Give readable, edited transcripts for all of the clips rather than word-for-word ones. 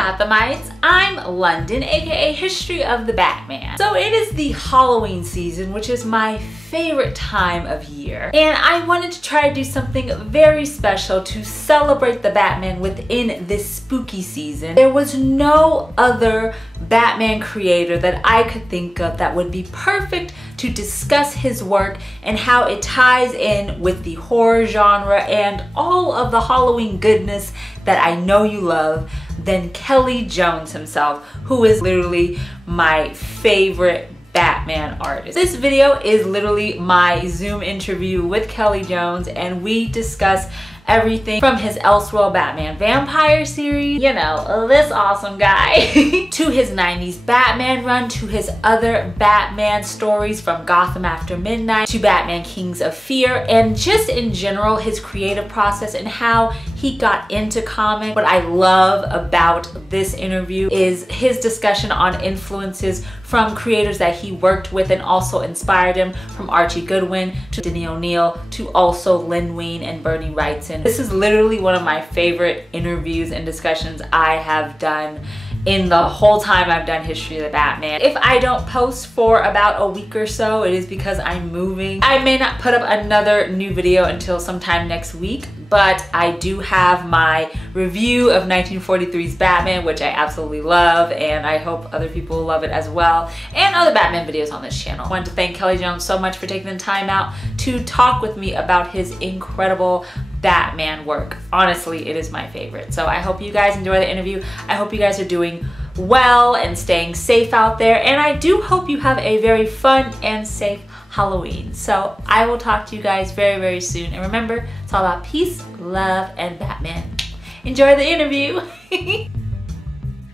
Gothamites, I'm London, aka History of the Batman. So it is the Halloween season, which is my favorite time of year. And I wanted to try to do something very special to celebrate the Batman within this spooky season. There was no other Batman creator that I could think of that would be perfect to discuss his work and how it ties in with the horror genre and all of the Halloween goodness that I know you love than Kelley Jones himself, who is literally my favorite Batman artist. This video is literally my Zoom interview with Kelley Jones, and we discuss everything from his Elseworlds Batman Vampire series, you know, this awesome guy, to his 90s Batman run, to his other Batman stories from Gotham After Midnight, to Batman Kings of Fear, and just in general his creative process and how he got into comics. What I love about this interview is his discussion on influences from creators that he worked with and also inspired him, from Archie Goodwin to Denny O'Neil to also Len Wein and Bernie Wrightson. This is literally one of my favorite interviews and discussions I have done in the whole time I've done History of the Batman. If I don't post for about a week or so, it is because I'm moving. I may not put up another new video until sometime next week, but I do have my review of 1943's Batman, which I absolutely love, and I hope other people love it as well, and other Batman videos on this channel. I want to thank Kelley Jones so much for taking the time out to talk with me about his incredible Batman work. Honestly, it is my favorite. So I hope you guys enjoy the interview. I hope you guys are doing well and staying safe out there, and I do hope you have a very fun and safe Halloween. So I will talk to you guys very, very soon. And remember, it's all about peace, love, and Batman. Enjoy the interview.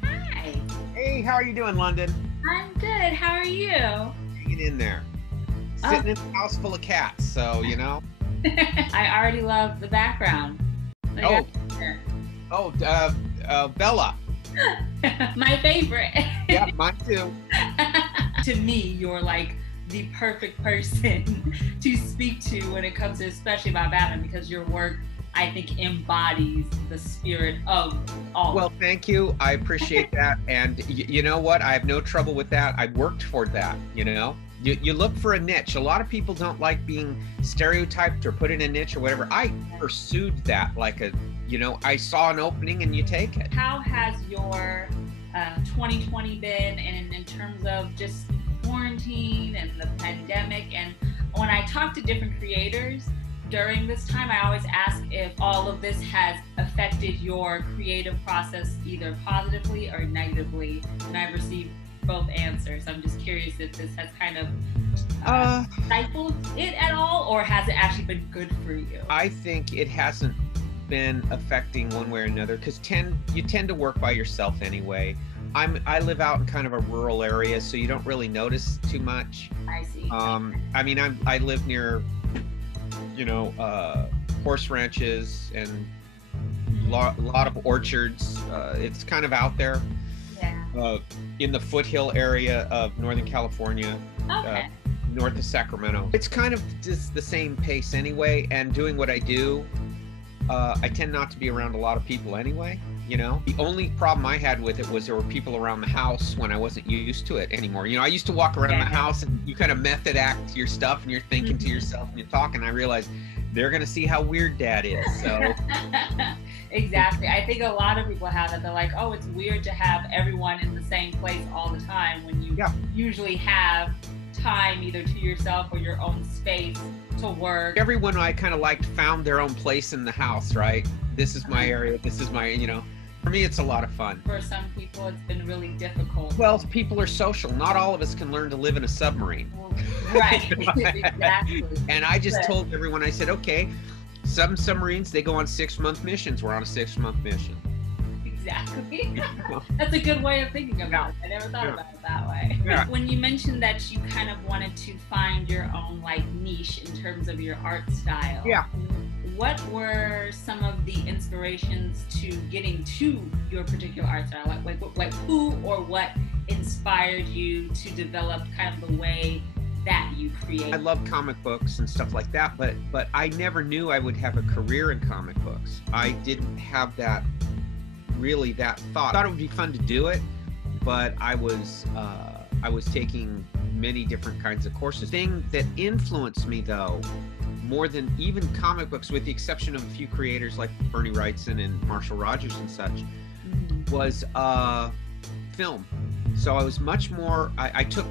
Hi. Hey, how are you doing, London? I'm good. How are you? Hanging in there. Sitting in a house full of cats, so, you know. I already love the background. Bella. My favorite. Yeah, mine too. To me, you're like the perfect person to speak to when it comes to, especially about Batman, because your work, I think, embodies the spirit of all. Well, thank you. I appreciate that. And you know what? I have no trouble with that. I worked toward that, you know? You look for a niche. A lot of people don't like being stereotyped or put in a niche or whatever. I pursued that like a, you know, I saw an opening and you take it. How has your 2020 been, and in terms of just quarantine and the pandemic? And when I talk to different creators during this time, I always ask if all of this has affected your creative process either positively or negatively, and I've received both answers. I'm just curious if this has kind of stifled it at all, or has it actually been good for you? I think it hasn't been affecting one way or another, because you tend to work by yourself anyway. I live out in kind of a rural area, so you don't really notice too much. I see. I mean, I live near, you know, horse ranches and a lot of orchards. It's kind of out there. Yeah. In the foothill area of Northern California. Okay. North of Sacramento. It's kind of just the same pace anyway, and doing what I do, I tend not to be around a lot of people anyway, you know? The only problem I had with it was there were people around the house when I wasn't used to it anymore. You know, I used to walk around the house and you kind of method act your stuff and you're thinking to yourself and you're talking. I realized they're gonna see how weird Dad is, so. Exactly. I think a lot of people have that. They're like, oh, it's weird to have everyone in the same place all the time when you usually have time either to yourself or your own space to work. Everyone I kind of liked found their own place in the house, right? This is my area, this is my, you know. For me, it's a lot of fun. For some people, it's been really difficult. Well, people are social. Not all of us can learn to live in a submarine. Right, exactly. And I just told everyone, I said, okay, some submarines, they go on 6-month missions. We're on a 6-month mission. Exactly. That's a good way of thinking about it. I never thought about it that way. Yeah. When you mentioned that you kind of wanted to find your own like niche in terms of your art style. Yeah. What were some of the inspirations to getting to your particular art style? Like who or what inspired you to develop kind of the way that you create? I love comic books and stuff like that, but I never knew I would have a career in comic books. I didn't have that really that thought. I thought it would be fun to do it, but I was taking many different kinds of courses. The thing that influenced me, though, more than even comic books, with the exception of a few creators like Bernie Wrightson and Marshall Rogers and such, was film. So I was much more, I took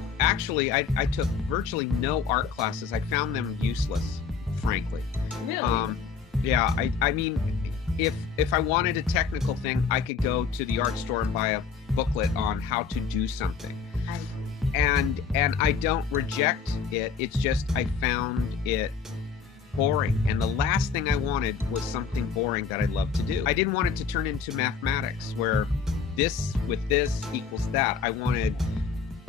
virtually no art classes. I found them useless, frankly. Really? Yeah, I mean, if I wanted a technical thing, I could go to the art store and buy a booklet on how to do something. And I don't reject it. It's just I found it boring. And the last thing I wanted was something boring that I love to do. I didn't want it to turn into mathematics where this with this equals that. I wanted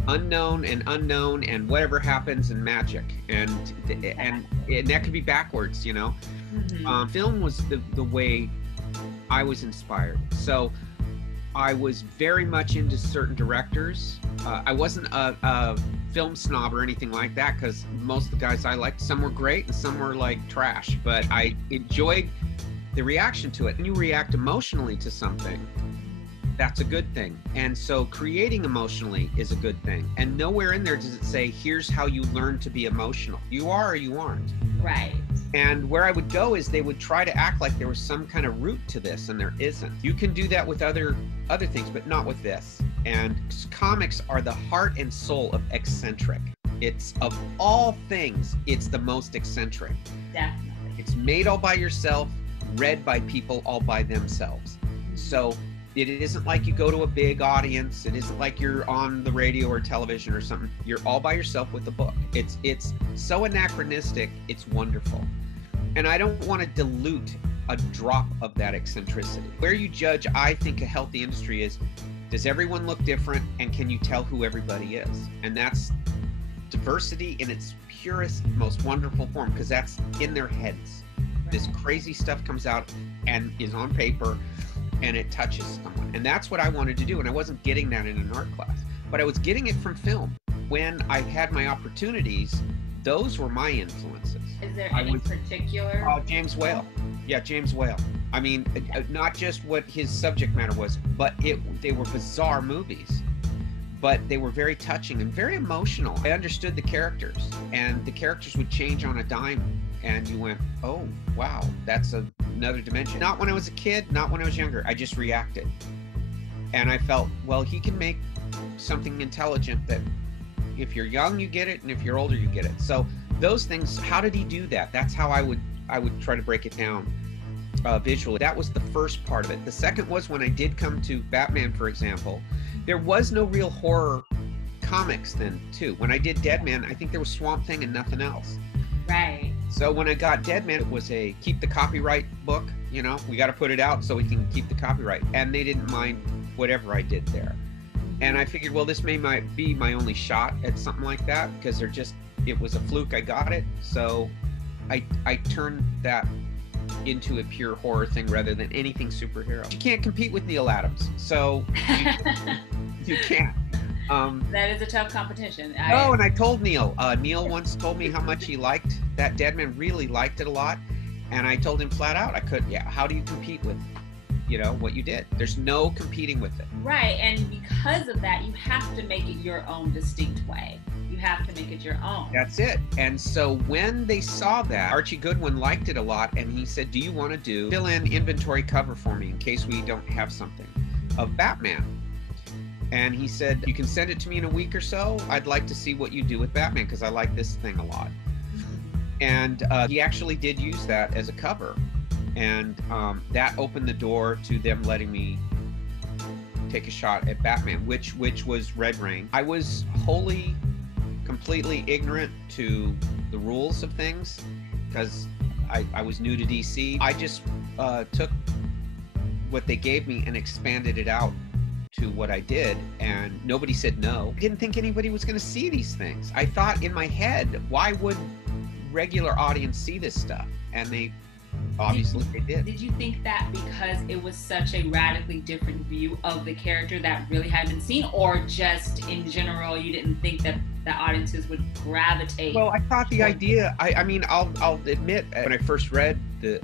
unknown and whatever happens in magic. And that could be backwards, you know. Film was the way I was inspired. So I was very much into certain directors. I wasn't a film snob or anything like that, because most of the guys I liked, some were great and some were like trash, but I enjoyed the reaction to it. When you react emotionally to something, that's a good thing. And so creating emotionally is a good thing. And nowhere in there does it say, here's how you learn to be emotional. You are or you aren't. Right. And where I would go is they would try to act like there was some kind of root to this, and there isn't. You can do that with other things, but not with this. And comics are the heart and soul of eccentric. It's, of all things, it's the most eccentric. Definitely. It's made all by yourself, read by people all by themselves. So it isn't like you go to a big audience. It isn't like you're on the radio or television or something. You're all by yourself with the book. It's so anachronistic, it's wonderful. And I don't want to dilute a drop of that eccentricity. Where you judge, I think, a healthy industry is, does everyone look different, and can you tell who everybody is? And that's diversity in its purest, most wonderful form, because that's in their heads. Right. This crazy stuff comes out and is on paper, and it touches someone. And that's what I wanted to do. And I wasn't getting that in an art class, but I was getting it from film. When I had my opportunities, those were my influences. Is there any particular? James Whale. Yeah, James Whale. I mean, not just what his subject matter was, but they were bizarre movies, but they were very touching and very emotional. I understood the characters, and the characters would change on a dime, and you went, oh, wow, that's another dimension. Not when I was a kid, not when I was younger. I just reacted. And I felt, well, he can make something intelligent that if you're young, you get it, and if you're older, you get it. So those things, how did he do that? That's how I would try to break it down visually. That was the first part of it. The second was when I did come to Batman, for example, there was no real horror comics then, too. When I did Deadman, I think there was Swamp Thing and nothing else. Right. So when I got Deadman, it was a keep the copyright book, you know, we got to put it out so we can keep the copyright. And they didn't mind whatever I did there. And I figured, well, this might be my only shot at something like that, because it was a fluke I got it. So I turned that into a pure horror thing rather than anything superhero. You can't compete with Neil Adams, so you can't. That is a tough competition. And I told Neil. Neil once told me how much he liked that Deadman, really liked it a lot, and I told him flat out, I couldn't. Yeah, how do you compete with, you know, what you did? There's no competing with it. Right, and because of that, you have to make it your own distinct way. You have to make it your own. That's it. And so when they saw that, Archie Goodwin liked it a lot, and he said, do you want to do fill-in inventory cover for me in case we don't have something of Batman? And he said, you can send it to me in a week or so. I'd like to see what you do with Batman, because I like this thing a lot. And he actually did use that as a cover. And that opened the door to them letting me take a shot at Batman, which was Red Rain. I was wholly, completely ignorant to the rules of things, because I was new to DC. I just took what they gave me and expanded it out to what I did, and nobody said no. I didn't think anybody was going to see these things. I thought in my head, why would regular audience see this stuff? And they obviously they did. Did you think that because it was such a radically different view of the character that really hadn't been seen, or just in general you didn't think that the audiences would gravitate? Well, I thought the idea, I mean, I'll admit, when I first read the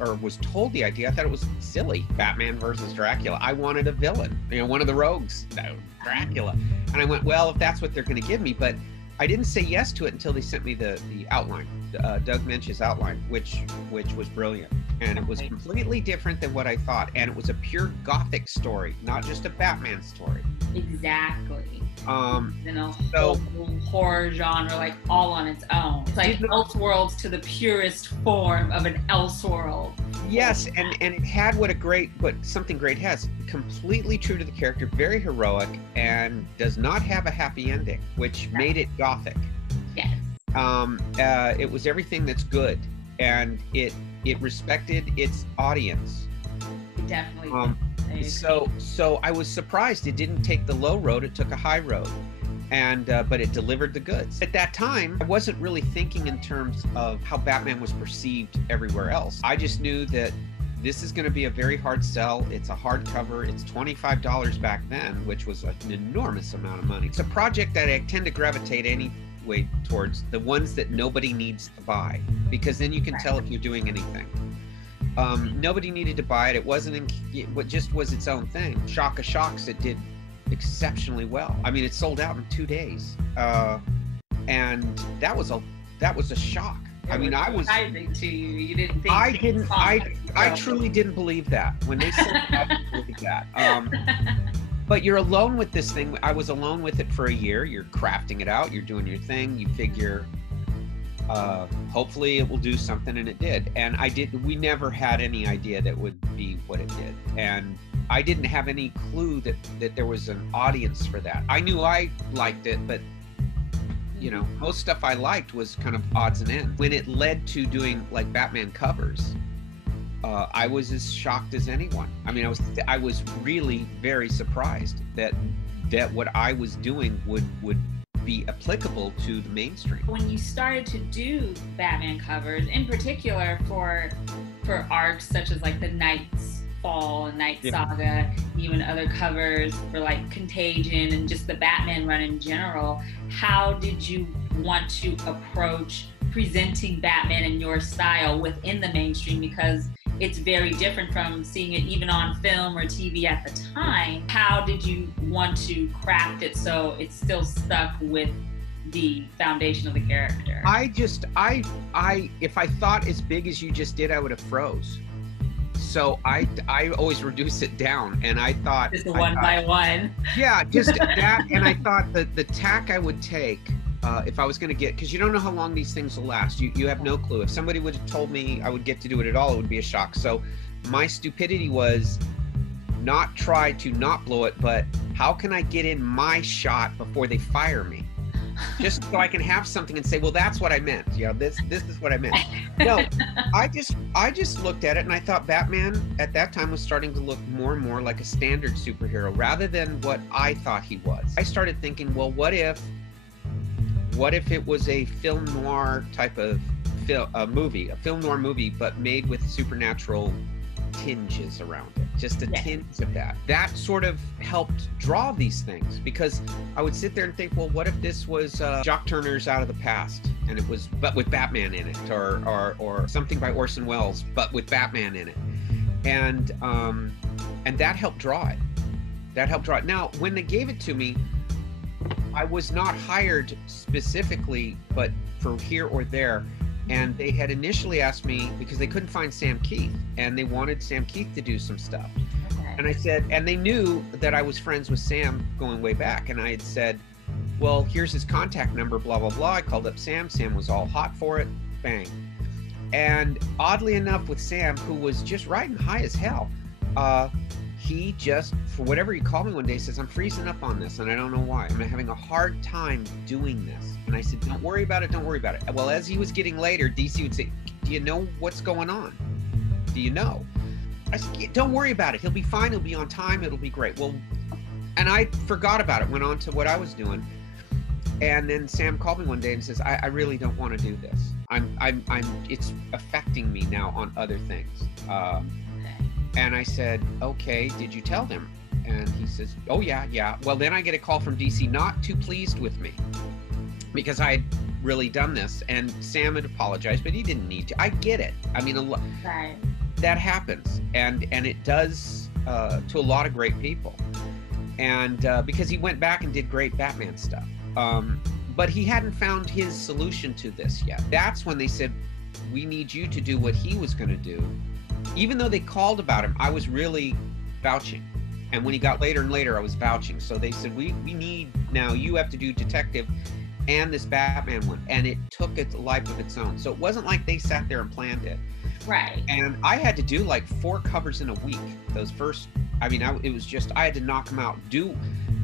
or was told the idea, I thought it was silly. Batman versus Dracula. I wanted a villain, you know, one of the rogues, Dracula. And I went, well, if that's what they're going to give me, but I didn't say yes to it until they sent me the outline, Doug Moench's outline, which was brilliant. And it was completely different than what I thought. And it was a pure Gothic story, not just a Batman story. Exactly. You know, whole horror genre, like all on its own. It's like Elseworlds to the purest form of an Elseworld. Yes, and it had what something great has. Completely true to the character, very heroic, and does not have a happy ending, which made it Gothic. Yes. It was everything that's good, and it respected its audience. It definitely did. So I was surprised it didn't take the low road, it took a high road. And but it delivered the goods. At that time, I wasn't really thinking in terms of how Batman was perceived everywhere else. I just knew that this is going to be a very hard sell. It's a hardcover. It's $25 back then, which was an enormous amount of money. It's a project that I tend to gravitate anyway towards, the ones that nobody needs to buy, because then you can tell if you're doing anything. Nobody needed to buy it. It wasn't what just was its own thing. Shock of Shocks, it did exceptionally well. I mean, it sold out in 2 days, and that was a shock. I mean, I was surprising to you. You didn't think I truly didn't believe that when they said I didn't believe that. But you're alone with this thing. I was alone with it for a year. You're crafting it out. You're doing your thing. You figure, hopefully it will do something, and it did. And we never had any idea that would be what it did. And I didn't have any clue that there was an audience for that. I knew I liked it, but you know, most stuff I liked was kind of odds and ends. When it led to doing like Batman covers, I was as shocked as anyone. I mean, I was really very surprised that what I was doing would be applicable to the mainstream. When you started to do Batman covers, in particular for arcs such as like the Knight's Fall and Night Saga, even other covers for like Contagion and just the Batman run in general, how did you want to approach presenting Batman in your style within the mainstream? Because it's very different from seeing it even on film or TV at the time. How did you want to craft it so it's still stuck with the foundation of the character? If I thought as big as you just did, I would have froze. So I always reduce it down, and I thought just one by one. Yeah, just that. And I thought that the tack I would take, if I was going to get, because you don't know how long these things will last. You have no clue. If somebody would have told me I would get to do it at all, it would be a shock. So my stupidity was not try to not blow it, but how can I get in my shot before they fire me? Just so I can have something and say, well, that's what I meant. You know, this is what I meant. No, I just looked at it and I thought Batman at that time was starting to look more and more like a standard superhero rather than what I thought he was. I started thinking, well, what if it was a film noir type of movie, a film noir movie, but made with supernatural tinges around it, just a tinge of that. That sort of helped draw these things, because I would sit there and think, well, what if this was Jock Turner's Out of the Past, and it was, but with Batman in it, or something by Orson Welles, but with Batman in it, and that helped draw it. That helped draw it. Now, when they gave it to me, I was not hired specifically, but for here or there. And they had initially asked me, because they couldn't find Sam Keith, and they wanted Sam Keith to do some stuff. Okay. And I said, and they knew that I was friends with Sam going way back. And I had said, well, here's his contact number, blah, blah, blah. I called up Sam. Sam was all hot for it. Bang. And oddly enough, with Sam, who was just riding high as hell, he just, for whatever, he called me one day, says, I'm freezing up on this, and I don't know why. I'm having a hard time doing this. And I said, don't worry about it, don't worry about it. Well, as he was getting later, DC would say, do you know what's going on? Do you know? I said, don't worry about it. He'll be fine, he'll be on time, it'll be great. Well, and I forgot about it, went on to what I was doing. And then Sam called me one day and says, I really don't want to do this. It's affecting me now on other things. And I said, okay, did you tell them? And he says, oh, yeah. Well, then I get a call from DC, not too pleased with me, because I had really done this. And Sam had apologized, but he didn't need to. I get it. I mean, right. that happens, and it does to a lot of great people. And because he went back and did great Batman stuff, but he hadn't found his solution to this yet. That's when they said, we need you to do what he was going to do. Even though they called about him, I was really vouching. And when he got later and later, I was vouching. So they said, we need, now you have to do detective and this Batman one. And it took a life of its own. So it wasn't like they sat there and planned it. Right. And I had to do like 4 covers in a week. Those first, I mean, it was just, I had to knock them out.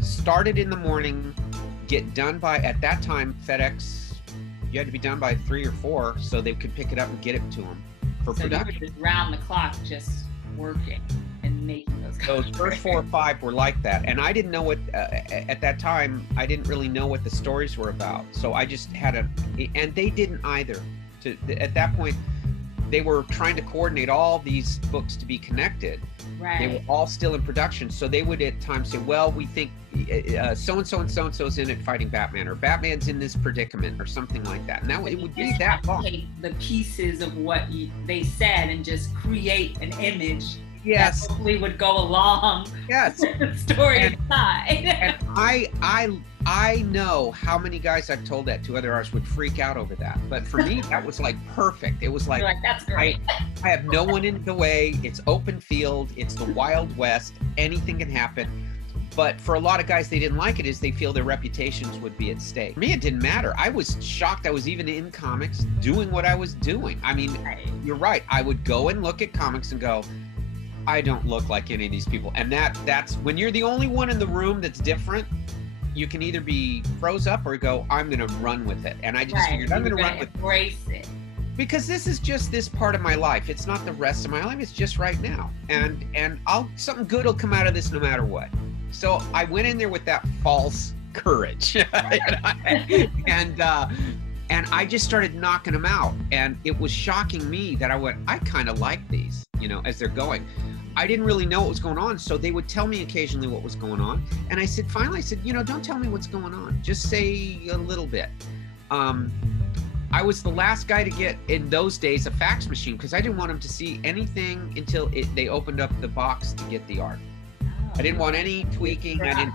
Started in the morning, get done by, at that time, FedEx, you had to be done by 3 or 4 so they could pick it up and get it to them for production. You were just round the clock just working and making those covers. Those first 4 or 5 were like that. And I didn't know what, at that time, I didn't really know what the stories were about. So I just had and they didn't either. At that point, they were trying to coordinate all these books to be connected. Right. They were all still in production. So they would at times say, well, we think so-and-so and so-and-so's in it fighting Batman, or Batman's in this predicament, or something like that. And it would be that long. Take the pieces of what they said and just create an image. Yes. That hopefully would go along. Yes. With the story inside. And I know how many guys I've told that to, other artists would freak out over that. But for me, that was like perfect. It was like, that's great. I have no one in the way. It's open field. It's the Wild West. Anything can happen. But for a lot of guys, they didn't like it, is they feel their reputations would be at stake. For me, it didn't matter. I was shocked I was even in comics doing what I was doing. I mean, You're right. I would go and look at comics and go, I don't look like any of these people. And that's when you're the only one in the room that's different, you can either be froze up or go, I'm going to run with it. And I just figured I'm going to run with it. Embrace it. Because this is just this part of my life. It's not the rest of my life. It's just right now. And something good will come out of this no matter what. So I went in there with that false courage. and I just started knocking them out. And it was shocking me that I kind of like these, as they're going. I didn't really know what was going on, so they would tell me occasionally what was going on. And finally I said, don't tell me what's going on. Just say a little bit. I was the last guy to get, in those days, a fax machine, because I didn't want them to see anything until they opened up the box to get the art. I didn't want any tweaking. And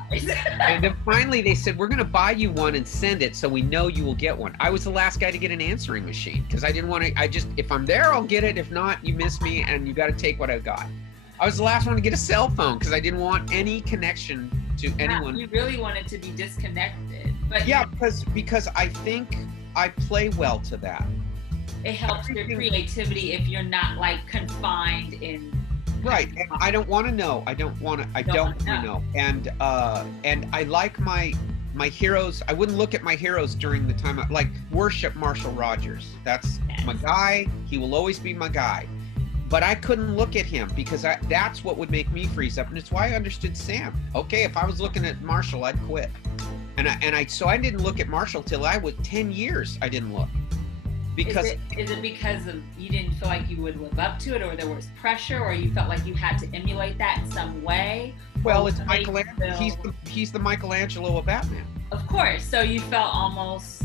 then finally they said, we're going to buy you one and send it so we know you will get one. I was the last guy to get an answering machine, because I didn't want to, if I'm there, I'll get it. If not, you miss me and you got to take what I got. I was the last one to get a cell phone because I didn't want any connection to anyone. You really wanted to be disconnected. But yeah, because I think I play well to that. It helps your creativity if you're not like confined in. Right, and I don't want to know. I don't want to know. And I like my heroes. I wouldn't look at my heroes during the time. Like worship Marshall Rogers. That's my guy. He will always be my guy. But I couldn't look at him because that's what would make me freeze up. And it's why I understood Sam. Okay, if I was looking at Marshall, I'd quit. So I didn't look at Marshall till I was 10 years. I didn't look. Because is it because you didn't feel like you would live up to it, or there was pressure, or you felt like you had to emulate that in some way? Well, it's Michelangelo. He's the Michelangelo of Batman. Of course. So you felt almost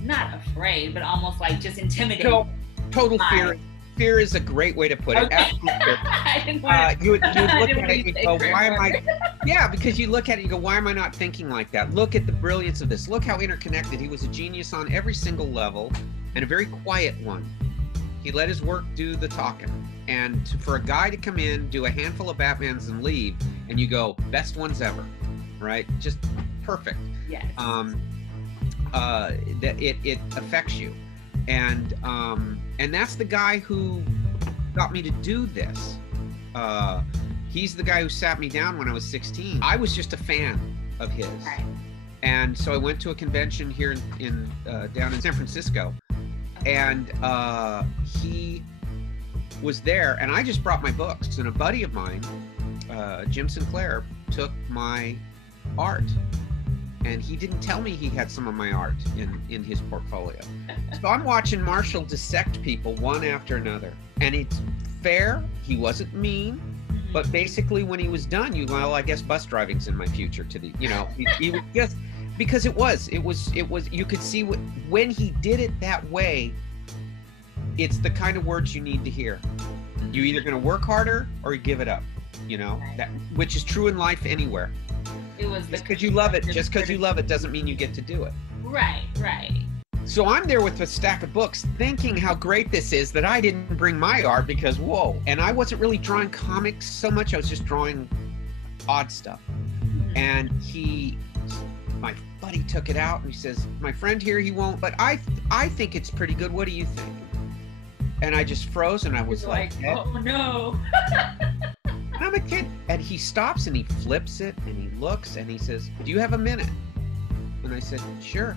not afraid, but almost like just intimidated. No, total fear. Fear is a great way to put it. Okay. I didn't want you would look at it and go, why am I? Yeah, because you look at it and you go, why am I not thinking like that? Look at the brilliance of this. Look how interconnected. He was a genius on every single level, and a very quiet one. He let his work do the talking. And for a guy to come in, do a handful of Batmans and leave, and you go, best ones ever, right? Just perfect. Yes. That it affects you. And that's the guy who got me to do this. He's the guy who sat me down when I was 16. I was just a fan of his. Right. And so I went to a convention here down in San Francisco, and he was there, and I just brought my books, and a buddy of mine, Jim Sinclair, took my art. And he didn't tell me he had some of my art in his portfolio. So I'm watching Marshall dissect people one after another. And it's fair. He wasn't mean. But basically when he was done, I guess bus driving's in my future he was just, because it was, you could see when he did it that way, it's the kind of words you need to hear. You're either going to work harder or you give it up, you know, that, which is true in life anywhere. It was just because you love it, doesn't mean you get to do it. Right, right. So I'm there with a stack of books thinking how great this is that I didn't bring my art because, whoa. And I wasn't really drawing comics so much. I was just drawing odd stuff. And my buddy took it out and he says, my friend here, he won't, but I think it's pretty good. What do you think? And I just froze and I was like, oh no. I'm a kid. And he stops and he flips it and he looks and he says, do you have a minute? And I said, sure.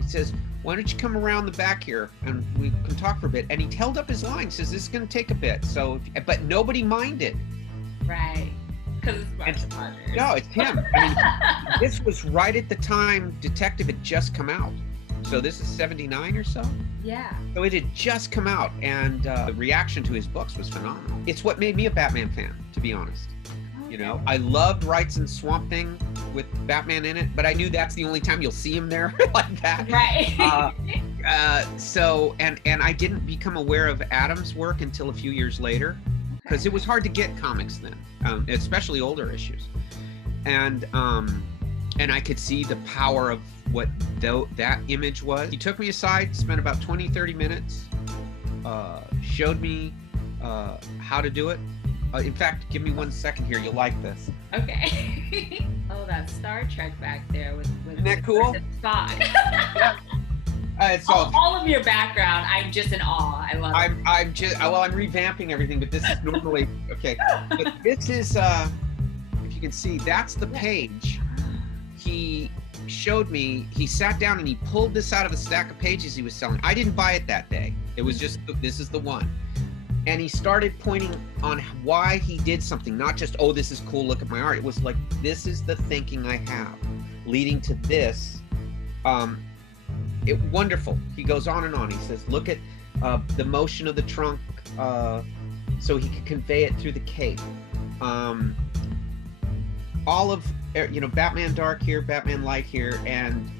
He says, why don't you come around the back here and we can talk for a bit? And he held up his line, says, this is going to take a bit. So, but nobody minded. Right. Because it's Rogers. No, it's him. I mean, this was right at the time Detective had just come out. So this is 79 or so? Yeah. So it had just come out, and the reaction to his books was phenomenal. It's what made me a Batman fan, to be honest. Okay. You know, I loved Wrightson's Swamp Thing with Batman in it, but I knew that's the only time you'll see him there like that. Right. So, and I didn't become aware of Adam's work until a few years later, because it was hard to get comics then, especially older issues. And I could see the power of what that image was. He took me aside, spent about 20-30 minutes, showed me how to do it. In fact, give me 1 second here, you'll like this. Okay. Oh, that Star Trek back there with isn't that cool? Spock. Yeah. It's all of your background, I'm just in awe. I love it. I'm revamping everything, but this is normally okay. But this is if you can see, that's the page. He showed me, he sat down and he pulled this out of a stack of pages he was selling. I didn't buy it that day. It was just, this is the one. And he started pointing on why he did something, not just, oh, this is cool, look at my art. It was like, this is the thinking I have, leading to this. Wonderful. He goes on and on. He says, look at the motion of the trunk so he could convey it through the cape. All of, you know, Batman dark here, Batman light here, and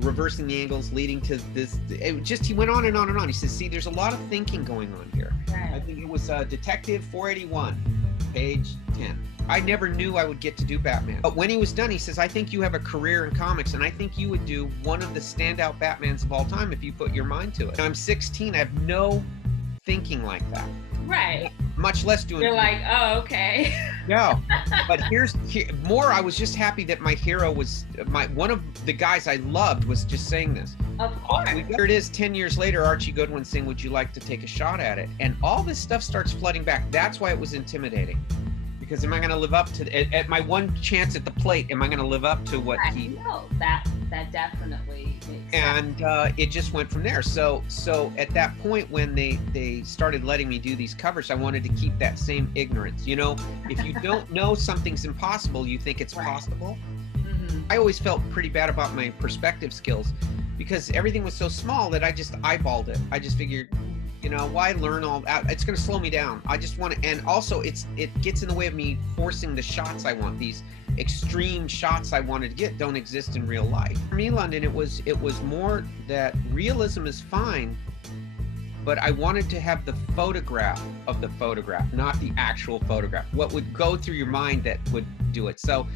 reversing the angles leading to this. It just, he went on and on and on. He says, see, there's a lot of thinking going on here. Right. I think it was Detective 481, page 10. I never knew I would get to do Batman. But when he was done, he says, I think you have a career in comics, and I think you would do one of the standout Batmans of all time if you put your mind to it. And I'm 16, I have no thinking like that. Right. Much less doing. You're like, oh, okay. No, but more. I was just happy that my hero was one of the guys I loved was just saying this. Of course. Here it is, 10 years later. Archie Goodwin saying, "Would you like to take a shot at it?" And all this stuff starts flooding back. That's why it was intimidating. Because am I going to live up to at my one chance at the plate? Am I going to live up to what he? No, that definitely makes and it just went from there. So at that point when they started letting me do these covers, I wanted to keep that same ignorance. You know, if you don't know something's impossible, you think it's possible. Mm-hmm. I always felt pretty bad about my perspective skills because everything was so small that I just eyeballed it. I just figured, you know, why learn all that? It's going to slow me down. I just want to, and also it gets in the way of me forcing the shots I want. These extreme shots I wanted to get don't exist in real life. For me, London, it was more that realism is fine, but I wanted to have the photograph of the photograph, not the actual photograph. What would go through your mind that would do it. So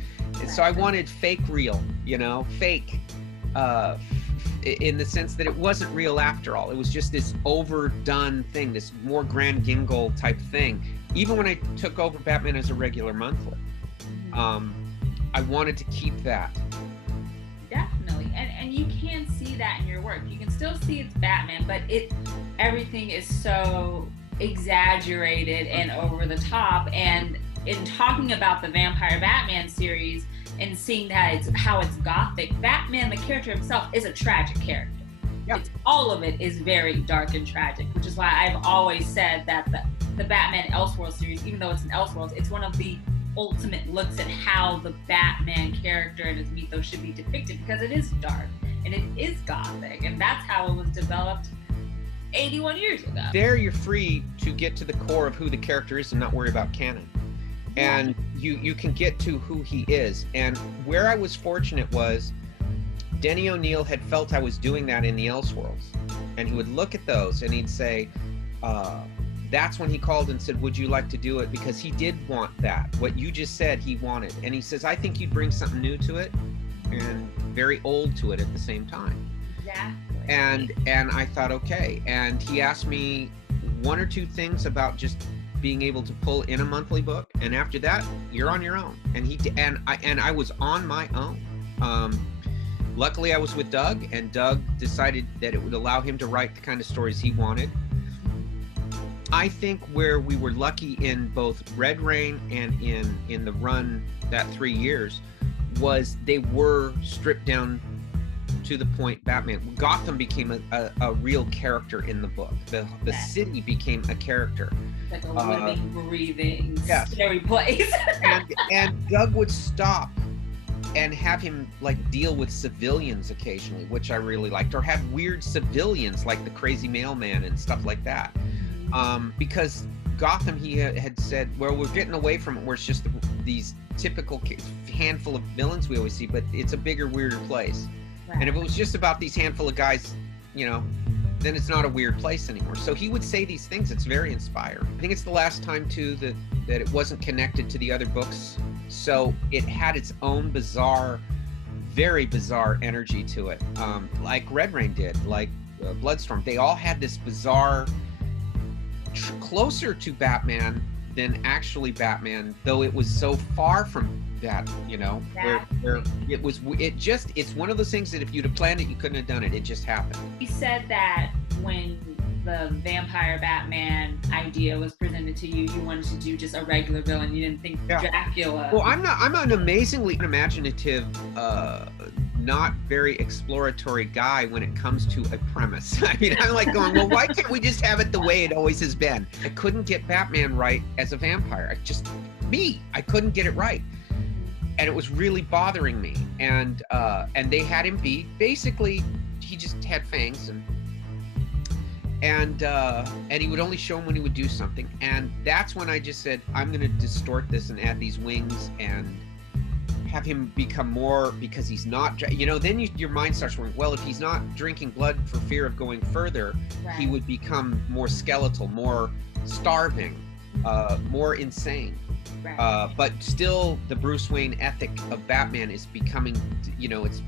I wanted fake real, you know, fake, in the sense that it wasn't real after all. It was just this overdone thing, this more Grand Gingle type thing. Even when I took over Batman as a regular monthly, I wanted to keep that. Definitely, and you can see that in your work. You can still see it's Batman, but everything is so exaggerated and over the top. And in talking about the Vampire Batman series, and seeing that how it's gothic, Batman, the character himself, is a tragic character. Yep. All of it is very dark and tragic, which is why I've always said that the Batman Elseworlds series, even though it's an Elseworlds, it's one of the ultimate looks at how the Batman character and his mythos should be depicted, because it is dark and it is gothic, and that's how it was developed 81 years ago. There you're free to get to the core of who the character is and not worry about canon. And you can get to who he is. And where I was fortunate was Denny O'Neil had felt I was doing that in the Elseworlds. And he would look at those and he'd say, that's when he called and said, would you like to do it? Because he did want that. What you just said he wanted. And he says, I think you'd bring something new to it and very old to it at the same time. Exactly. And I thought, okay. And he asked me one or two things about just being able to pull in a monthly book. And after that, you're on your own. And I was on my own. Luckily, I was with Doug, and Doug decided that it would allow him to write the kind of stories he wanted. I think where we were lucky in both Red Rain and in the run that 3 years was they were stripped down to the point Batman. Gotham became a real character in the book. The city became a character. Like a living, breathing, yes. scary place. and Doug would stop and have him like deal with civilians occasionally, which I really liked, or have weird civilians like the crazy mailman and stuff like that. Because Gotham, he had said, well, we're getting away from it where it's just these typical handful of villains we always see, but it's a bigger, weirder place. Right. And if it was just about these handful of guys, you know, then it's not a weird place anymore. So he would say these things. It's very inspiring. I think it's the last time too that it wasn't connected to the other books. So it had its own bizarre, very bizarre energy to it. Like Red Rain did, like Bloodstorm. They all had this bizarre, closer to Batman than actually Batman, though it was so far from that, you know, where it's one of those things that if you'd have planned it, you couldn't have done it. It just happened. He said that when the vampire Batman idea was presented to you, you wanted to do just a regular villain. You didn't think Dracula. Well, I'm an amazingly imaginative, not very exploratory guy when it comes to a premise. I mean, I'm like going, well, why can't we just have it the way it always has been? I couldn't get Batman right as a vampire. I couldn't get it right. And it was really bothering me. And they had him be, basically, he just had fangs and he would only show him when he would do something. And that's when I just said, I'm going to distort this and add these wings and have him become more, because he's not, you know, then your mind starts worrying, well, if he's not drinking blood for fear of going further, right, he would become more skeletal, more starving, more insane. Right. But still the Bruce Wayne ethic of Batman is becoming, you know, it's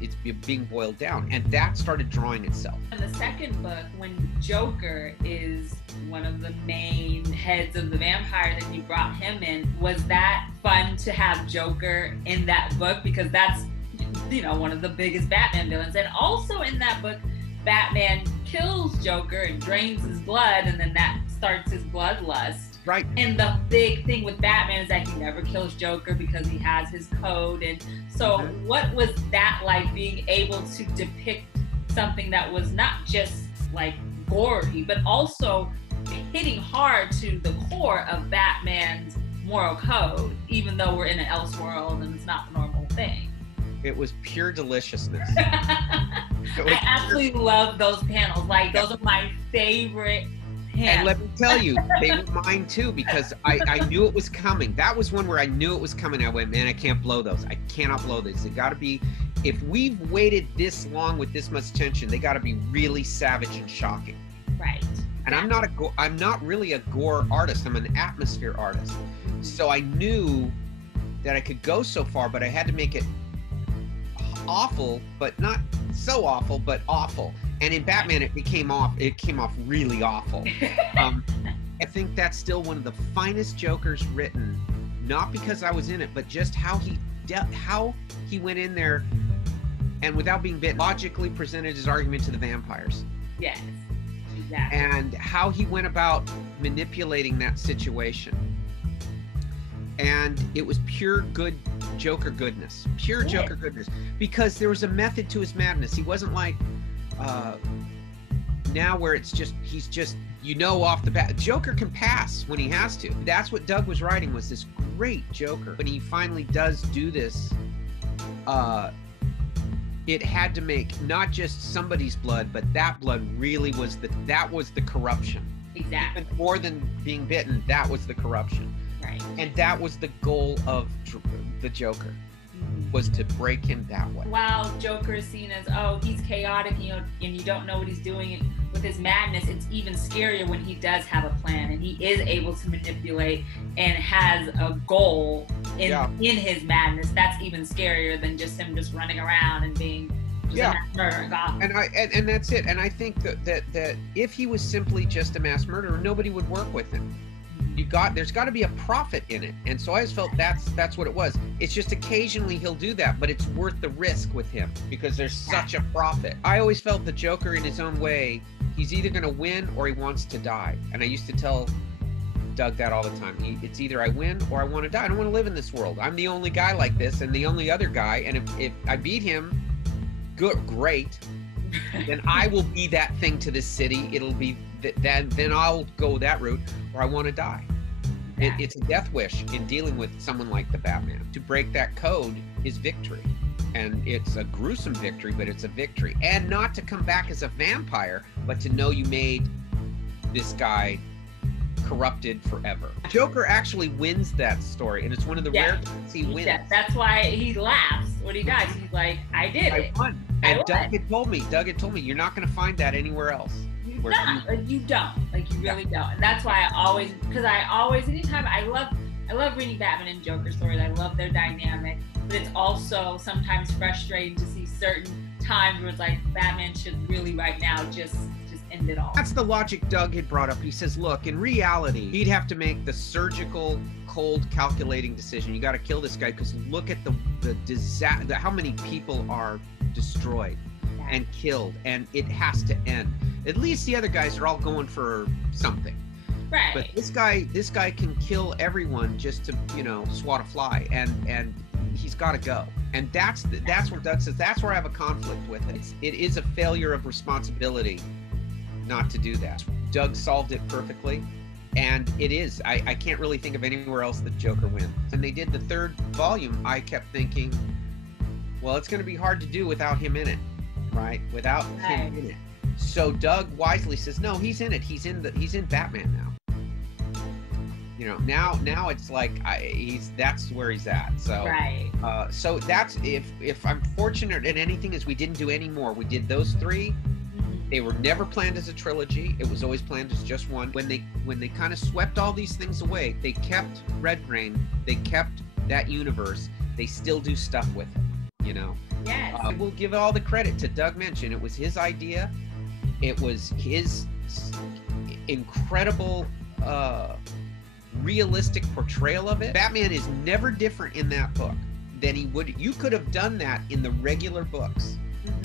being boiled down, and that started drawing itself. In the second book, when Joker is one of the main heads of the vampires and you brought him in, was that fun to have Joker in that book? Because that's, you know, one of the biggest Batman villains. And also in that book, Batman kills Joker and drains his blood, and then that starts his bloodlust. Right. And the big thing with Batman is that he never kills Joker because he has his code. And so what was that like, being able to depict something that was not just like gory, but also hitting hard to the core of Batman's moral code, even though we're in an Elseworld and it's not the normal thing? It was pure deliciousness. I absolutely love those panels. Like, those are my favorite. And let me tell you, they were mine too, because I knew it was coming. That was one where I knew it was coming. I went, man, I can't blow those. I cannot blow these. It got to be, if we've waited this long with this much tension, they got to be really savage and shocking. Right. And I'm not really a gore artist. I'm an atmosphere artist. So I knew that I could go so far, but I had to make it awful, but not so awful, but awful. And in Batman, it came off really awful. I think that's still one of the finest Jokers written, not because I was in it, but just how he went in there and, without being bit, logically presented his argument to the vampires. Yes, exactly. And how he went about manipulating that situation. And it was pure good Joker goodness, Joker goodness, because there was a method to his madness. He wasn't like now where it's just, he's just, you know, off the bat. Joker can pass when he has to. That's what Doug was writing, was this great Joker. When he finally does do this, it had to make not just somebody's blood, but that blood really was that was the corruption. Exactly. Even more than being bitten, that was the corruption. Right. And that was the goal of the Joker. was to break him that way. While Joker is seen as, oh, he's chaotic, you know, and you don't know what he's doing with his madness, it's even scarier when he does have a plan and he is able to manipulate and has a goal in his madness. That's even scarier than just him just running around and being just a mass murderer in Gotham. And that's it. And I think that if he was simply just a mass murderer, nobody would work with him. There's got to be a profit in it, and so I always felt that's what it was. It's just occasionally he'll do that, but it's worth the risk with him because there's such a profit. I always felt the Joker, in his own way, he's either going to win or he wants to die. And I used to tell Doug that all the time. It's either I win or I want to die. I don't want to live in this world. I'm the only guy like this and the only other guy. And if I beat him, great. Then I will be that thing to this city. It'll be then I'll go that route, or I want to die. It's a death wish in dealing with someone like the Batman. To break that code is victory, and it's a gruesome victory, but it's a victory. And not to come back as a vampire, but to know you made this guy corrupted forever. Joker actually wins that story, and it's one of the rare times he wins. That's why he laughs when he dies. He's like, I did it. I won. And Doug had told me, you're not going to find that anywhere else. You don't. Like, you really don't. And that's why anytime I love reading Batman and Joker stories. I love their dynamic, but it's also sometimes frustrating to see certain times where it's like, Batman should really right now just end it all. That's the logic Doug had brought up. He says, look, in reality, he'd have to make the surgical, cold, calculating decision. You got to kill this guy because look at the disaster, how many people are destroyed and killed, and it has to end. At least the other guys are all going for something. Right. But this guy can kill everyone just to, swat a fly, and he's got to go. And that's where Doug says, that's where I have a conflict with it. It is a failure of responsibility not to do that. Doug solved it perfectly, and it is. I can't really think of anywhere else that Joker wins. And they did the third volume, I kept thinking, well, it's going to be hard to do without him in it, right? Without him in it. So Doug wisely says, no, he's in it. He's in Batman now. Now it's like that's where he's at. So so that's if I'm fortunate at anything is we didn't do any more. We did those three. They were never planned as a trilogy. It was always planned as just one. When they kind of swept all these things away, they kept Red Brain. They kept that universe. They still do stuff with it. Yes. We'll give all the credit to Doug Moench. It was his idea. It was his incredible, realistic portrayal of it. Batman is never different in that book than he would. You could have done that in the regular books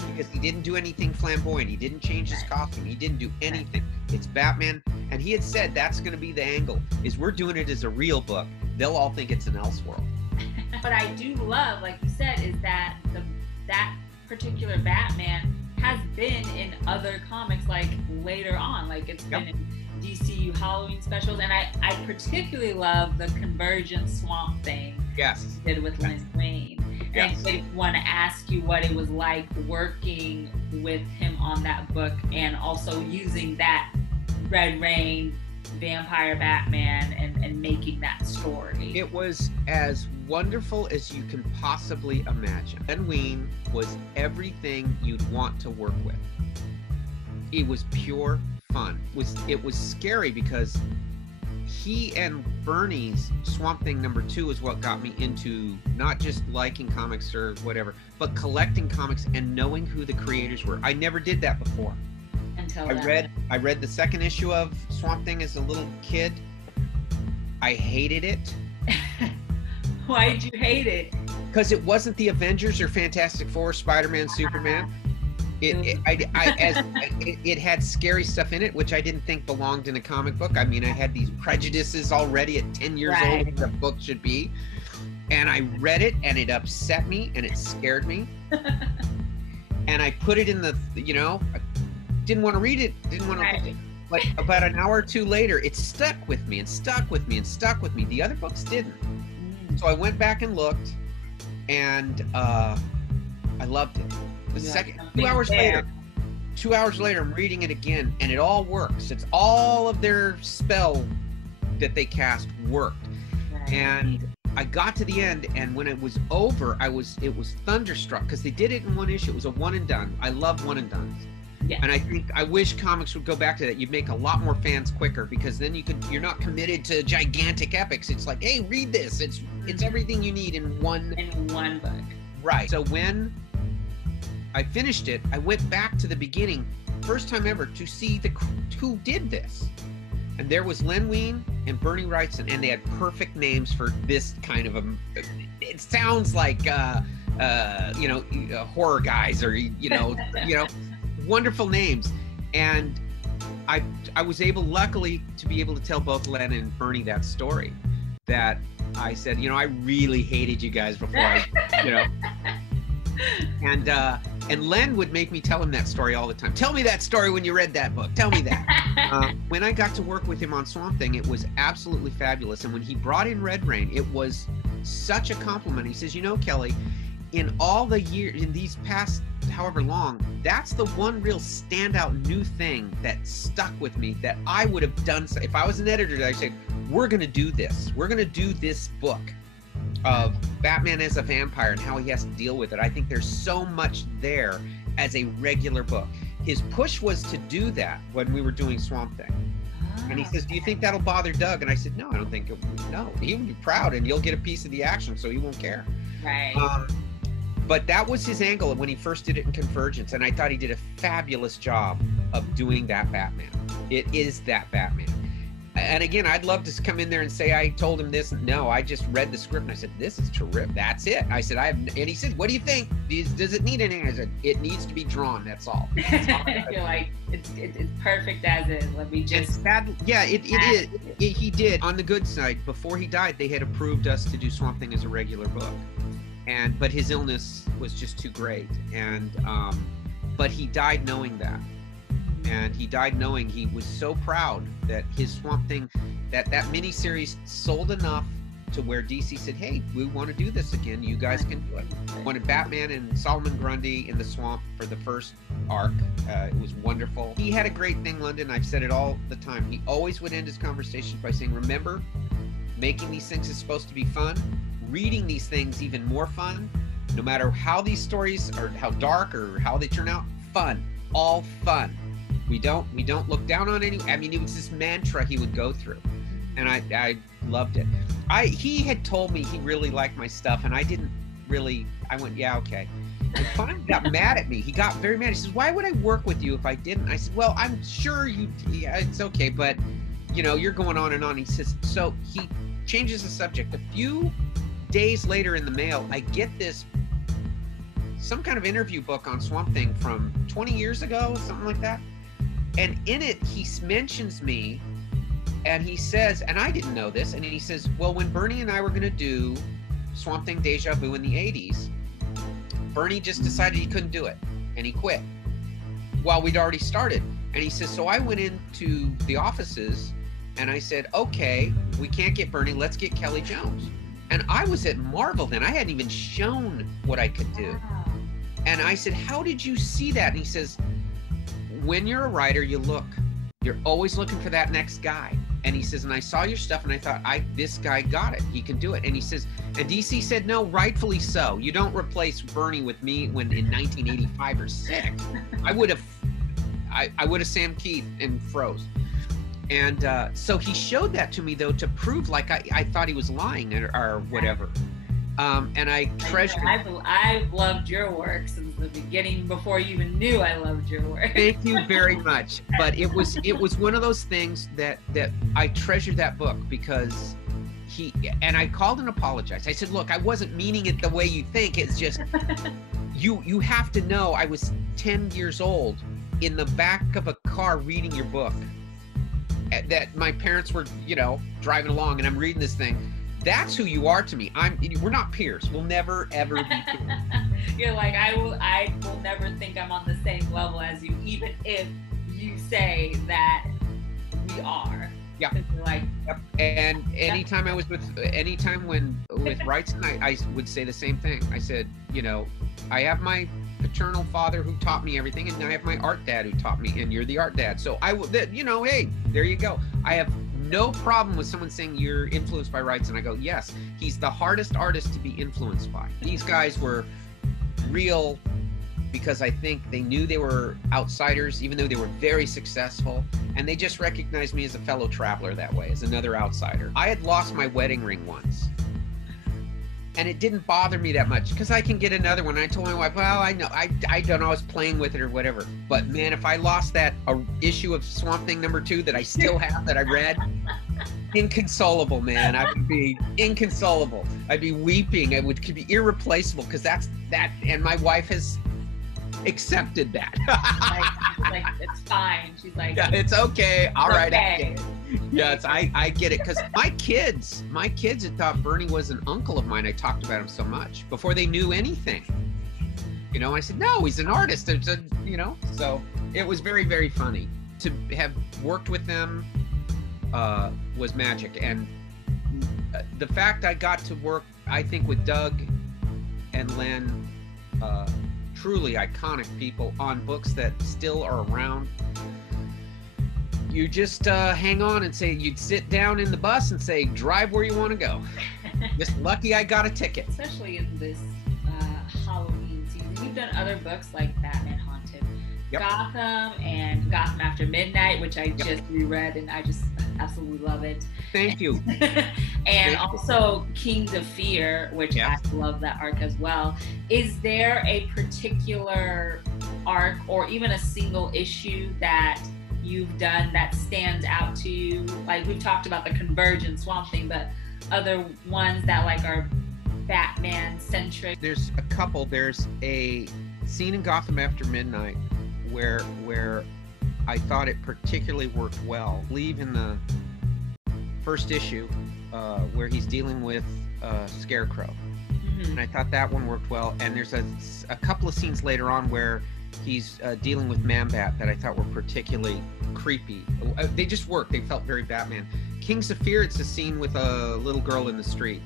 because he didn't do anything flamboyant. He didn't change his costume. He didn't do anything. It's Batman, and he had said that's going to be the angle. Is we're doing it as a real book. They'll all think it's an Elseworld. What I do love, like you said, is that that particular Batman has been in other comics, like later on, like it's been in DCU Halloween specials, and I particularly love the Convergence Swamp Thing. Yes, he did with Len Wein. And I want to ask you what it was like working with him on that book, and also using that Red Rain vampire Batman and making that story. It was as wonderful as you can possibly imagine. Len Wein was everything you'd want to work with. It was pure fun. It was scary because he and Bernie's Swamp Thing #2 is what got me into not just liking comics or whatever, but collecting comics and knowing who the creators were. I never did that before. I read the second issue of Swamp Thing as a little kid. I hated it. Why did you hate it? Because it wasn't the Avengers or Fantastic Four, Spider-Man, Superman. It had scary stuff in it, which I didn't think belonged in a comic book. I mean, I had these prejudices already at 10 years old what the book should be. And I read it, and it upset me, and it scared me. And I put it in the, I didn't want to read it. Didn't want to. Like about an hour or two later, it stuck with me and stuck with me and stuck with me. The other books didn't. So I went back and looked, and I loved it. The second 2 hours later, 2 hours later, I'm reading it again, and it all works. It's all of their spell that they cast worked. And I got to the end, and when it was over, it was thunderstruck because they did it in one issue. It was a one and done. I love one and dones. Yeah. And I wish comics would go back to that. You'd make a lot more fans quicker, because then you're not committed to gigantic epics. It's like, hey, read this. It's everything you need in one book. Right. So when I finished it, I went back to the beginning, first time ever, to see who did this. And there was Len Wein and Bernie Wrightson, and they had perfect names for this kind of it sounds like horror guys, or wonderful names. And I was able, luckily, to be able to tell both Len and Bernie that story, that I said, I really hated you guys before and Len would make me tell him that story all the time. Tell me that story when you read that book. Tell me that. When I got to work with him on Swamp Thing, it was absolutely fabulous. And when he brought in Red Rain, it was such a compliment. He says, Kelley, in all the years, in these past however long, that's the one real standout new thing that stuck with me, that I would have done. If I was an editor, I'd say, we're going to do this. We're going to do this book of Batman as a vampire and how he has to deal with it. I think there's so much there as a regular book. His push was to do that when we were doing Swamp Thing. And he says, do you think that'll bother Doug? And I said, no, I don't think no. He'll be proud, and you'll get a piece of the action, so he won't care. Right. But that was his angle when he first did it in Convergence, and I thought he did a fabulous job of doing that Batman. It is that Batman. And again, I'd love to come in there and say I told him this. No, I just read the script and I said, this is terrific. That's it. I said, and he said, what do you think? Does it need anything? I said, it needs to be drawn. That's all. You're like, it's perfect as is. Let me just. It is. He did. On the good side, before he died, they had approved us to do Swamp Thing as a regular book. But his illness was just too great. But he died knowing that. And he died knowing he was so proud that his Swamp Thing, that miniseries sold enough to where DC said, hey, we want to do this again. You guys can do it. Wanted Batman and Solomon Grundy in the swamp for the first arc. It was wonderful. He had a great thing, London. I've said it all the time. He always would end his conversations by saying, remember, making these things is supposed to be fun. Reading these things even more fun. No matter how these stories are, how dark or how they turn out, fun. All fun. We don't look down on any. I mean, it was this mantra he would go through, and I loved it. He had told me he really liked my stuff, and I didn't really. I went, yeah, okay. And finally got mad at me. He got very mad. He says, why would I work with you if I didn't? I said, well, I'm sure it's okay, but you're going on and on. He says, so he changes the subject. A few days later in the mail, I get some kind of interview book on Swamp Thing from 20 years ago, something like that. And in it, he mentions me, and he says, and I didn't know this, and he says, well, when Bernie and I were going to do Swamp Thing Deja Vu in the 80s, Bernie just decided he couldn't do it, and he quit while we'd already started. And he says, so I went into the offices, and I said, okay, we can't get Bernie, let's get Kelley Jones. And I was at Marvel then. I hadn't even shown what I could do. And I said, how did you see that? And he says, when you're a writer, you look. You're always looking for that next guy. And he says, and I saw your stuff and I thought, this guy got it. He can do it. And he says, and DC said, no, rightfully so. You don't replace Bernie with me when in 1985 or 6. I would have Sam Keith and froze. And so he showed that to me, though, to prove like I thought he was lying or whatever. And I treasure. I've loved your work since the beginning, before you even knew I loved your work. Thank you very much. But it was one of those things that I treasured that book because and I called and apologized. I said, look, I wasn't meaning it the way you think. It's just you have to know I was 10 years old in the back of a car reading your book. That my parents were, driving along, and I'm reading this thing. That's who you are to me. We're not peers. We'll never ever be peers. You're like, I will never think I'm on the same level as you, even if you say that we are. Yeah. You're like, yep. And anytime with Wrightson, I would say the same thing. I said, I have my paternal father who taught me everything, and I have my art dad who taught me, and you're the art dad. So I will, hey, there you go. I have no problem with someone saying you're influenced by Wrights, and I go, yes, he's the hardest artist to be influenced by. These guys were real because I think they knew they were outsiders, even though they were very successful, and they just recognized me as a fellow traveler that way, as another outsider. I had lost my wedding ring once, and it didn't bother me that much because I can get another one. I told my wife, well, I know, I don't know, I was playing with it or whatever. But man, if I lost that issue of Swamp Thing #2 that I still have, that I read, inconsolable, man. I would be inconsolable. I'd be weeping. It could be irreplaceable because that's that. And my wife has accepted that. like it's fine. She's like, yeah, it's okay. All right, okay. I get it. Yes, I get it, because my kids had thought Bernie was an uncle of mine. I talked about him so much before they knew anything. You know, I said, no, he's an artist. You know, so it was very, very funny. To have worked with them was magic. And the fact I got to work, I think, with Doug and Len, truly iconic people on books that still are around. You just hang on and say, you'd sit down in the bus and say, drive where you want to go. Just lucky I got a ticket. Especially in this Halloween season. You've done other books like Batman Haunted Gotham and Gotham After Midnight, which I just reread, and I just absolutely love it. Thank you. And also Kings of Fear, which I love that arc as well. Is there a particular arc or even a single issue that you've done that stands out to you? Like, we've talked about the Convergence, Swamp Thing, but other ones that like are Batman centric? There's a couple. There's a scene in Gotham After Midnight where I thought it particularly worked well. I believe in the first issue where he's dealing with Scarecrow. Mm-hmm. And I thought that one worked well. And there's a couple of scenes later on where he's dealing with Man-Bat that I thought were particularly creepy. They just worked. They felt very Batman. Kings of Fear, it's a scene with a little girl in the street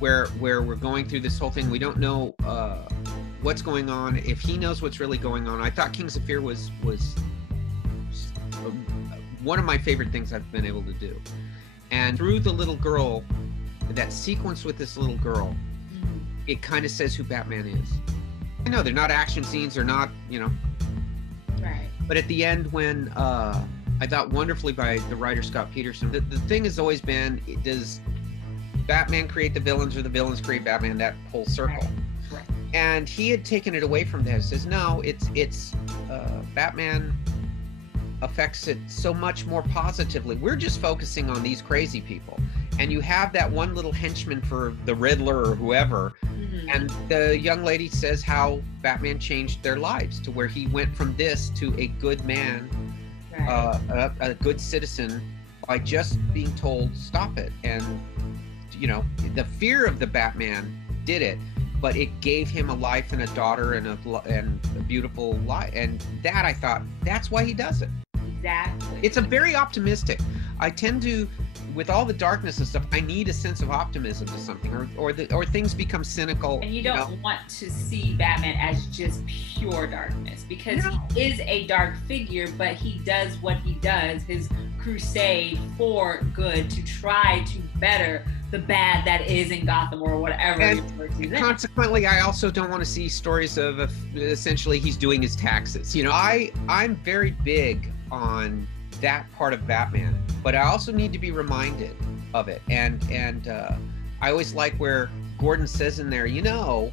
where we're going through this whole thing. We don't know what's going on, if he knows what's really going on. I thought Kings of Fear was one of my favorite things I've been able to do. And through the little girl, that sequence with this little girl, it kind of says who Batman is. I know they're not action scenes, they're not, you know. Right. But at the end, when I thought wonderfully by the writer Scott Peterson, the thing has always been, does Batman create the villains or the villains create Batman? That whole circle. Right. And he had taken it away from that. He says, no, it's Batman affects it so much more positively. We're just focusing on these crazy people. And you have that one little henchman for the Riddler or whoever, and the young lady says how Batman changed their lives to where he went from this to a good man, a good citizen, by just being told, stop it. And, you know, the fear of the Batman did it, but it gave him a life and a daughter and a beautiful life. And that, I thought, that's why he does it. Exactly. It's a very optimistic. I tend to, with all the darkness and stuff, I need a sense of optimism to something, or things become cynical. And you don't want to see Batman as just pure darkness, because he is a dark figure, but he does what he does, his crusade for good, to try to better the bad that is in Gotham or whatever. And consequently, I also don't want to see stories of essentially he's doing his taxes. You know, I'm very big on that part of Batman, but I also need to be reminded of it. And I always like where Gordon says in there, you know,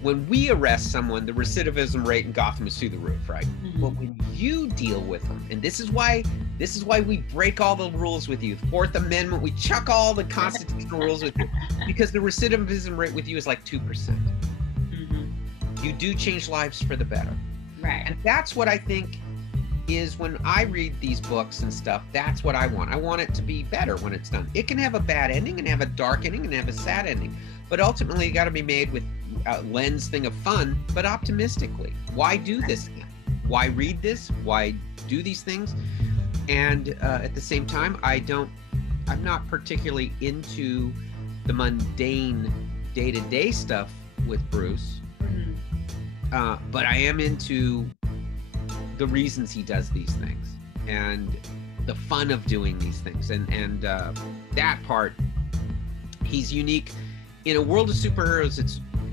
when we arrest someone, the recidivism rate in Gotham is through the roof, right? But when you deal with them, and this is why we break all the rules with you. Fourth Amendment, we chuck all the constitutional rules with you, because the recidivism rate with you is like 2%. You do change lives for the better. Right. And that's what I think is, when I read these books and stuff, that's what I want. I want it to be better when it's done. It can have a bad ending and have a dark ending and have a sad ending, but ultimately it got to be made with a lens thing of fun, but optimistically. Why do this? Why read this? Why do these things? And at the same time, I'm not particularly into the mundane day-to-day stuff with Bruce, but I am into the reasons he does these things. And the fun of doing these things, and that part, he's unique in a world of superheroes.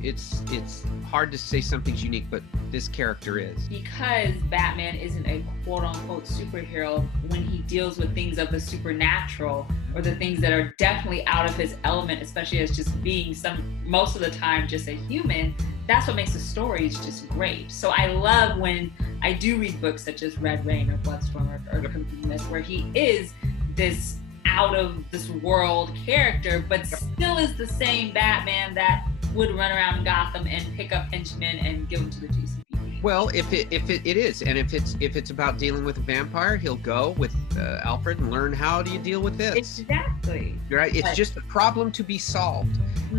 It's hard to say something's unique, but this character is. Because Batman isn't a quote-unquote superhero, when he deals with things of the supernatural or the things that are definitely out of his element, especially as just being most of the time just a human, that's what makes the stories just great. So I love when I do read books such as Red Rain or Bloodstorm or Convergence, where he is this out of this world character, but still is the same Batman that would run around Gotham and pick up henchmen and give them to the GCPD. Well, if it is, and if it's about dealing with a vampire, he'll go with Alfred and learn, how do you deal with this? Exactly. Right. It's just a problem to be solved,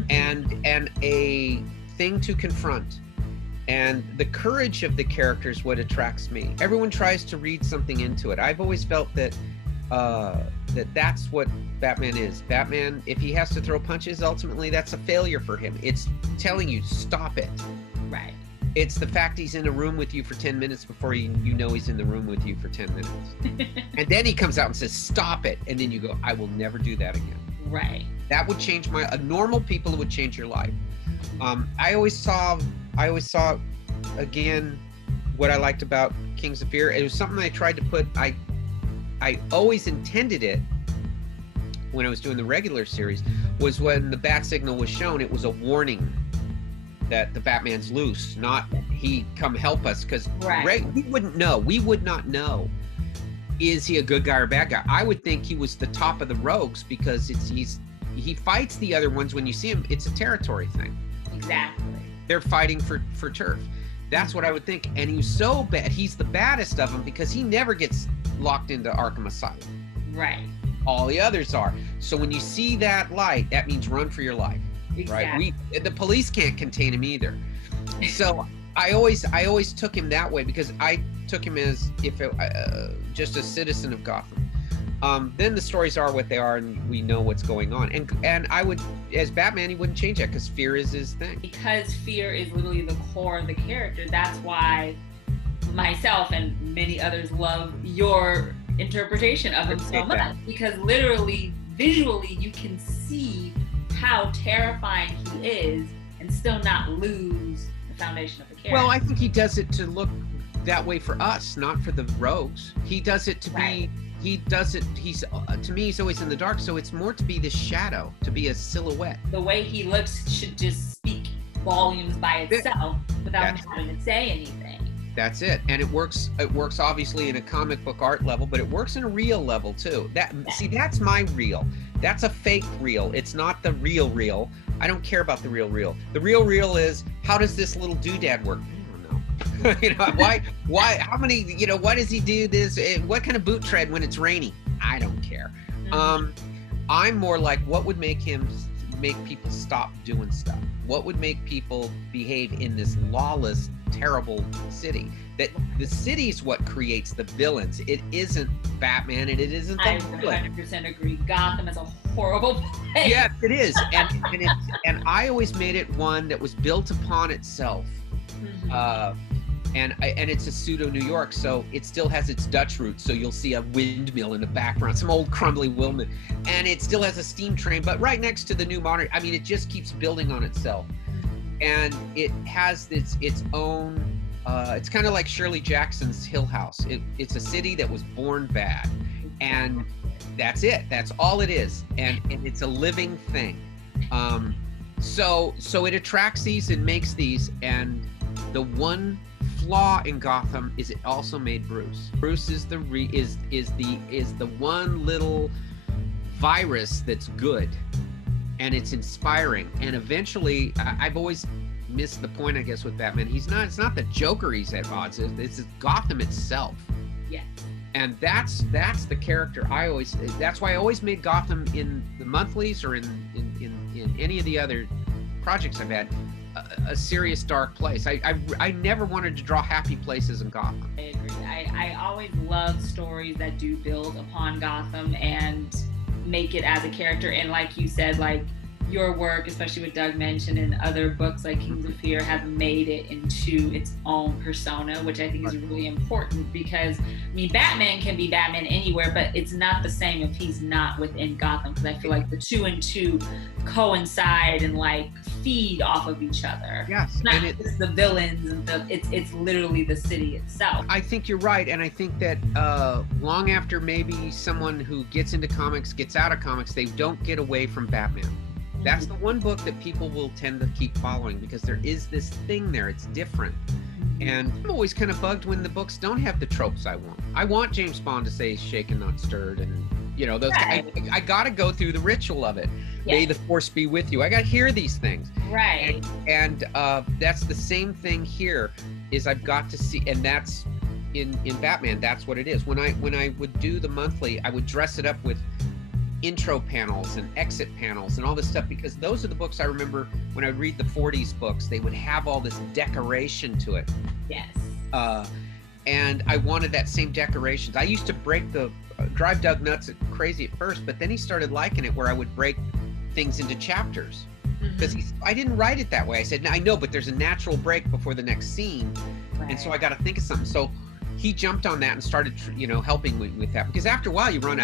and a thing to confront. And the courage of the character is what attracts me. Everyone tries to read something into it. I've always felt that that's what Batman is. Batman, if he has to throw punches, ultimately that's a failure for him. It's telling you, stop it. Right. It's the fact he's in a room with you for 10 minutes before you know he's in the room with you for 10 minutes. And then he comes out and says, stop it. And then you go, I will never do that again. Right. That would change normal people, it would change your life. I always saw again what I liked about Kings of Fear. It was something I tried to put, I always intended it when I was doing the regular series, was when the bat signal was shown, it was a warning that the Batman's loose, not he come help us, because we wouldn't know. We would not know, is he a good guy or bad guy? I would think he was the top of the rogues, because he fights the other ones. When you see him, it's a territory thing. Exactly. They're fighting for turf. That's what I would think. And he's so bad. He's the baddest of them because he never gets locked into Arkham Asylum. Right. All the others are. So when you see that light, that means run for your life. Exactly. Right? The police can't contain him either. So I always took him that way, because I took him as just a citizen of Gotham. Then the stories are what they are, and we know what's going on. And I would, as Batman, he wouldn't change that, because fear is his thing. Because fear is literally the core of the character. That's why myself and many others love your interpretation of him so much, because literally, visually, you can see how terrifying he is and still not lose the foundation of the character. Well, I think he does it to look that way for us, not for the rogues. He does it to be, to me, he's always in the dark, so it's more to be the shadow, to be a silhouette. The way he looks should just speak volumes by itself without having to say anything. That's it. And it works obviously in a comic book art level, but it works in a real level too. That's my real. That's a fake real. It's not the real. I don't care about the real. The real is, how does this little doodad work? I don't know. You know, why, how many, why does he do this? What kind of boot tread when it's raining? I don't care. I'm more like, what would make people stop doing stuff? What would make people behave in this lawless, terrible city? That the city's what creates the villains. It isn't Batman, and it isn't the villain. I 100% agree. Gotham is a horrible place. Yes, it is. And I always made it one that was built upon itself. And it's a pseudo New York, so it still has its Dutch roots. So you'll see a windmill in the background, some old crumbly windmill, and it still has a steam train, but right next to the new modern. I mean, it just keeps building on itself, and it has its own. It's kind of like Shirley Jackson's Hill House. It's a city that was born bad, and that's it. That's all it is, and it's a living thing. So it attracts these and makes these, and the one flaw in Gotham is it also made Bruce. Bruce is the one little virus that's good, and it's inspiring. And eventually, I've always missed the point, I guess, with Batman. It's not the Joker he's at odds with. It's Gotham itself. Yeah. And that's the character that's why I always made Gotham in the monthlies or in any of the other projects I've had a serious dark place. I never wanted to draw happy places in Gotham. I agree. I always love stories that do build upon Gotham and make it as a character. And like you said, like your work, especially with Doug Moench and other books like Kings of Fear, have made it into its own persona, which I think is really important because, I mean, Batman can be Batman anywhere, but it's not the same if he's not within Gotham, because I feel like the two and two coincide and like feed off of each other. Yes. It's not just the villains and it's literally the city itself. I think you're right, and I think that long after maybe someone who gets into comics gets out of comics, they don't get away from Batman. That's the one book that people will tend to keep following because there is this thing there. It's different. And I'm always kind of bugged when the books don't have the tropes I want. I want James Bond to say shaken, not stirred. And, you know, those. Right. I got to go through the ritual of it. Yeah. May the force be with you. I got to hear these things. Right. And that's the same thing here is I've got to see, and that's in Batman, that's what it is. When I would do the monthly, I would dress it up with intro panels and exit panels and all this stuff, because those are the books I remember when I read the 40s books, they would have all this decoration to it. Yes. And I wanted that same decorations. I used to drive Doug nuts crazy at first, but then he started liking it where I would break things into chapters. Because I didn't write it that way. I said, I know, but there's a natural break before the next scene. Right. And so I got to think of something. So he jumped on that and started, you know, helping with that. Because after a while, you run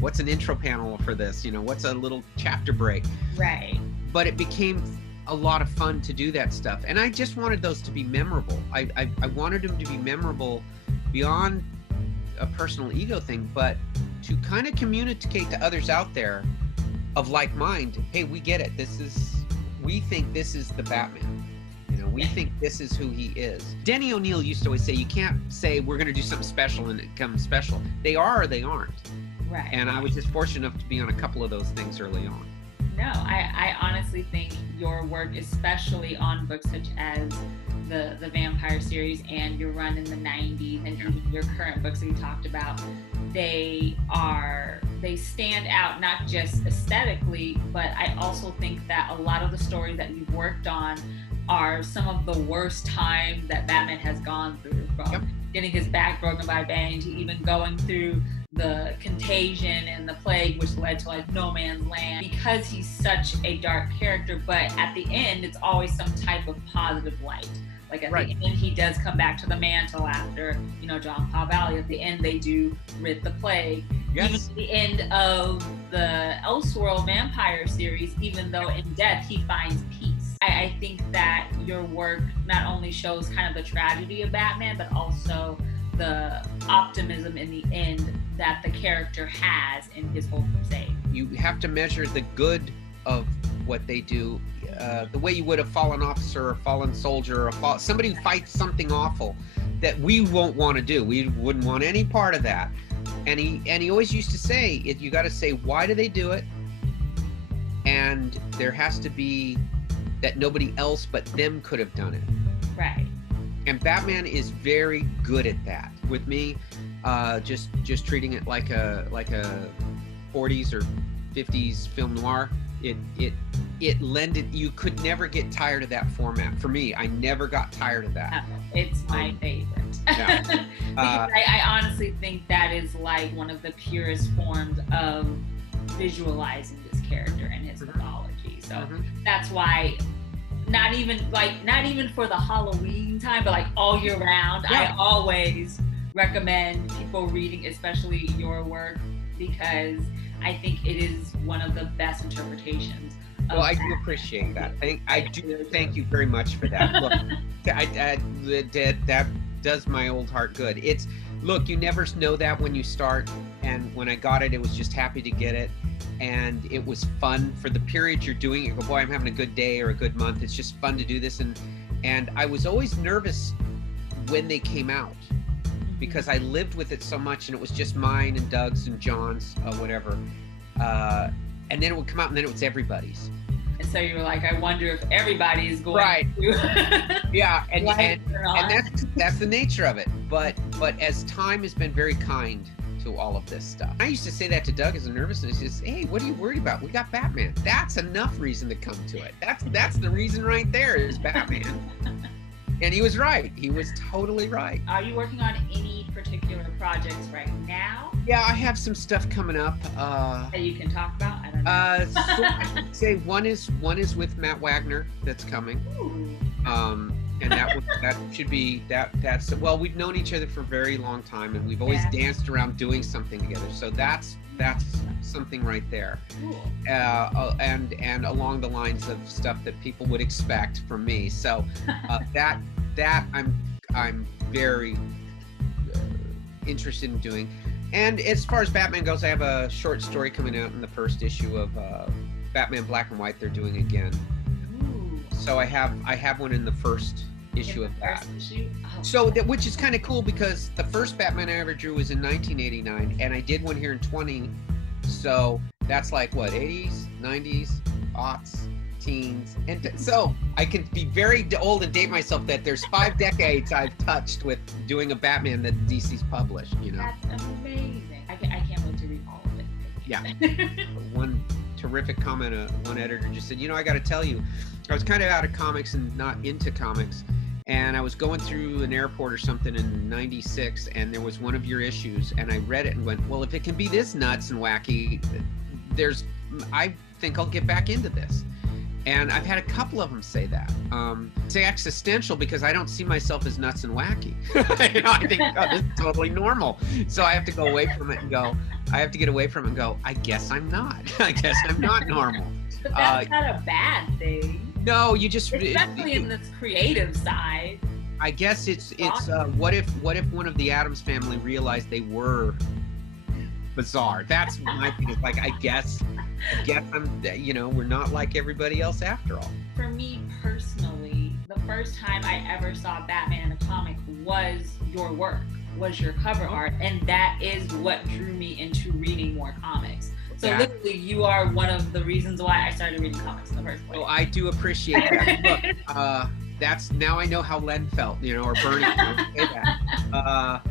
what's an intro panel for this? You know, what's a little chapter break? Right. But it became a lot of fun to do that stuff. And I just wanted those to be memorable. I wanted them to be memorable beyond a personal ego thing, but to kind of communicate to others out there of like mind, hey, we get it. We think this is the Batman. We think this is who he is. Denny O'Neil used to always say, you can't say we're going to do something special and it comes special. They are or they aren't. Right. And I was just fortunate enough to be on a couple of those things early on. No, I honestly think your work, especially on books such as the Vampire series and your run in the 90s and even your current books that we talked about, they stand out not just aesthetically, but I also think that a lot of the stories that you've worked on are some of the worst times that Batman has gone through, from getting his back broken by Bane to even going through the contagion and the plague, which led to like no man's land, because he's such a dark character. But at the end, it's always some type of positive light. Like at the end, he does come back to the mantle after, you know, John Paul Valley. At the end, they do rid the plague. Yes. Even at the end of the Elseworlds vampire series, even though in death he finds peace. I think that your work not only shows kind of the tragedy of Batman, but also the optimism in the end that the character has in his whole crusade. You have to measure the good of what they do, the way you would a fallen officer or fallen soldier or somebody who fights something awful that we won't want to do. We wouldn't want any part of that. And he always used to say, you got to say, why do they do it? And there has to be that nobody else but them could have done it. Right. And Batman is very good at that. With me, just treating it like a 40s or 50s film noir. It lended. You could never get tired of that format. For me, I never got tired of that. It's my favorite. Yeah. Because I honestly think that is like one of the purest forms of visualizing this character and his mythology. So that's why. Not even for the Halloween time, but like all year round, I always recommend people reading, especially your work, because I think it is one of the best interpretations. Well, I do appreciate that. I do thank you very much for that. Look, that does my old heart good. Look, you never know that when you start, and when I got it, it was just happy to get it. And it was fun for the period you're doing it. You go, boy, I'm having a good day or a good month. It's just fun to do this. And I was always nervous when they came out because I lived with it so much, and it was just mine and Doug's and John's, whatever. And then it would come out, and then it was everybody's. And so you were like, I wonder if everybody is going to. Yeah, and that's the nature of it. But as time has been very kind to all of this stuff. I used to say that to Doug as a nervousness. Just, hey, what are you worried about? We got Batman. That's enough reason to come to it. That's the reason right there is Batman. And he was right. He was totally right. Are you working on any particular projects right now? Yeah, I have some stuff coming up. That you can talk about? I don't know. So I would say one is with Matt Wagner that's coming. Ooh. And that should be that's well, we've known each other for a very long time, and we've always danced around doing something together. So that's something right there. Cool. And along the lines of stuff that people would expect from me. So that I'm very interested in doing. And as far as Batman goes, I have a short story coming out in the first issue of Batman Black and White. They're doing again. Ooh. So I have one in the first issue of that. Oh. So which is kind of cool, because the first Batman I ever drew was in 1989, and I did one here in 20. So that's like what, 80s, 90s, aughts, teens, and so I can be very old and date myself that there's 5 decades I've touched with doing a Batman that DC's published. You know, That's amazing. I can't wait to read all of it. Yeah. One terrific comment, one editor just said, I got to tell you, I was kind of out of comics and not into comics, and I was going through an airport or something in '96, and there was one of your issues, and I read it and went, well, if it can be this nuts and wacky, I think I'll get back into this. And I've had a couple of them say that. Say existential, because I don't see myself as nuts and wacky. I think this is totally normal. So I have to go away from it and go, I guess I'm not. I guess I'm not normal. But that's not a bad thing. No, you just... Especially in this creative side. I guess it's what if one of the Addams family realized they were bizarre? That's my thing. It's like, I guess I'm, we're not like everybody else after all. For me personally, the first time I ever saw Batman in a comic was your work, was your cover art, and that is what drew me into reading more comics. So literally, you are one of the reasons why I started reading comics in the first place. Well, I do appreciate that. Look, that's, now I know how Len felt, or Bernie. Say that.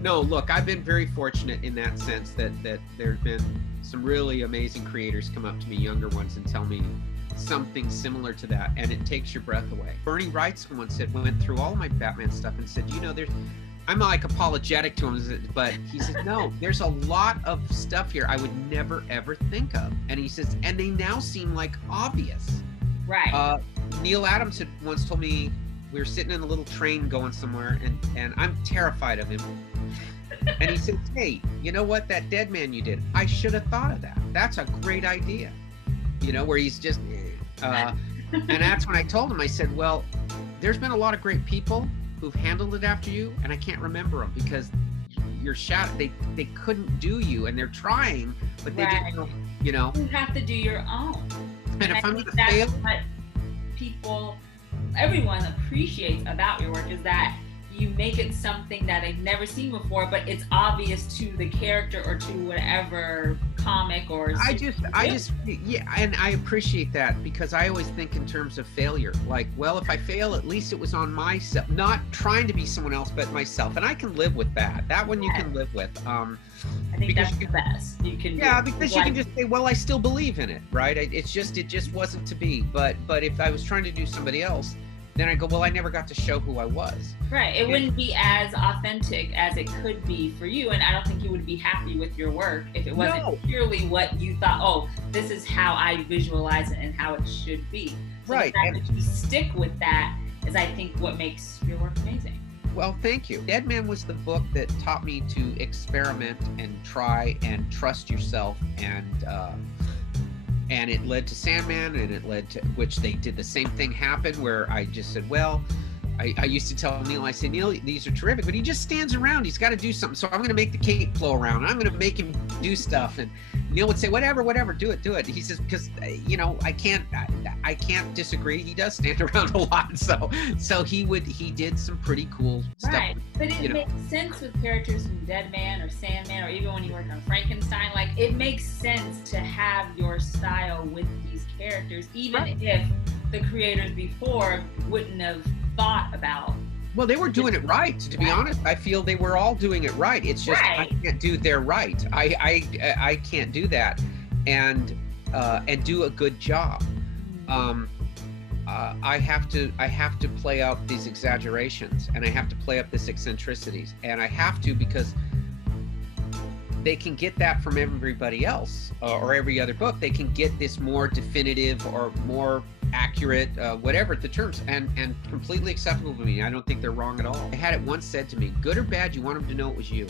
No, look, I've been very fortunate in that sense that there's been some really amazing creators come up to me, younger ones, and tell me something similar to that, and it takes your breath away. Bernie Wright once went through all of my Batman stuff and said, I'm like apologetic to him, but he said, no, there's a lot of stuff here I would never ever think of. And he says, and they now seem like obvious. Right. Neil Adams had once told me, we were sitting in a little train going somewhere, and I'm terrified of him. And he said, hey, you know what, that Dead Man you did, I should have thought of that. That's a great idea. Where he's just, and that's when I told him, I said, well, there's been a lot of great people who've handled it after you, and I can't remember them because you're they couldn't do you, and they're trying, but they didn't know, You have to do your own. And if I'm going to that's fail, what everyone appreciates about your work is that you make it something that they've never seen before, but it's obvious to the character or to whatever comic or yeah, and I appreciate that, because I always think in terms of failure. Like, well, if I fail, at least it was on myself, not trying to be someone else, but myself, and I can live with that. That one you can live with. I think that's the best you can. Yeah, because you can just say, well, I still believe in it, right? It just wasn't to be. But if I was trying to do somebody else, then I go, well, I never got to show who I was. Right. It wouldn't be as authentic as it could be for you. And I don't think you would be happy with your work if it wasn't purely what you thought, oh, this is how I visualize it and how it should be. So right. The fact that you stick with that is, I think, what makes your work amazing. Well, thank you. Dead Man was the book that taught me to experiment and try and trust yourself, and it led to Sandman, and it led to, which they did the same thing happen, where I just said, well, I used to tell Neil, I said, Neil, these are terrific, but he just stands around. He's got to do something. So I'm going to make the cape flow around. I'm going to make him do stuff. And Neil would say, whatever, do it. He says, because, I can't disagree. He does stand around a lot. So he did some pretty cool stuff. Right. But it makes sense with characters from Dead Man or Sandman, or even when you work on Frankenstein. Like, it makes sense to have your style with these characters, even if the creators before wouldn't have thought about. Well, they were doing it right. To be honest, I feel they were all doing it right. It's just I can't do their right. I can't do that, and do a good job. I have to play out these exaggerations, and I have to play up this eccentricities, and I have to, because they can get that from everybody else or every other book. They can get this more definitive or more accurate, whatever the terms, and completely acceptable to me. I don't think they're wrong at all. I had it once said to me, good or bad, you want them to know it was you.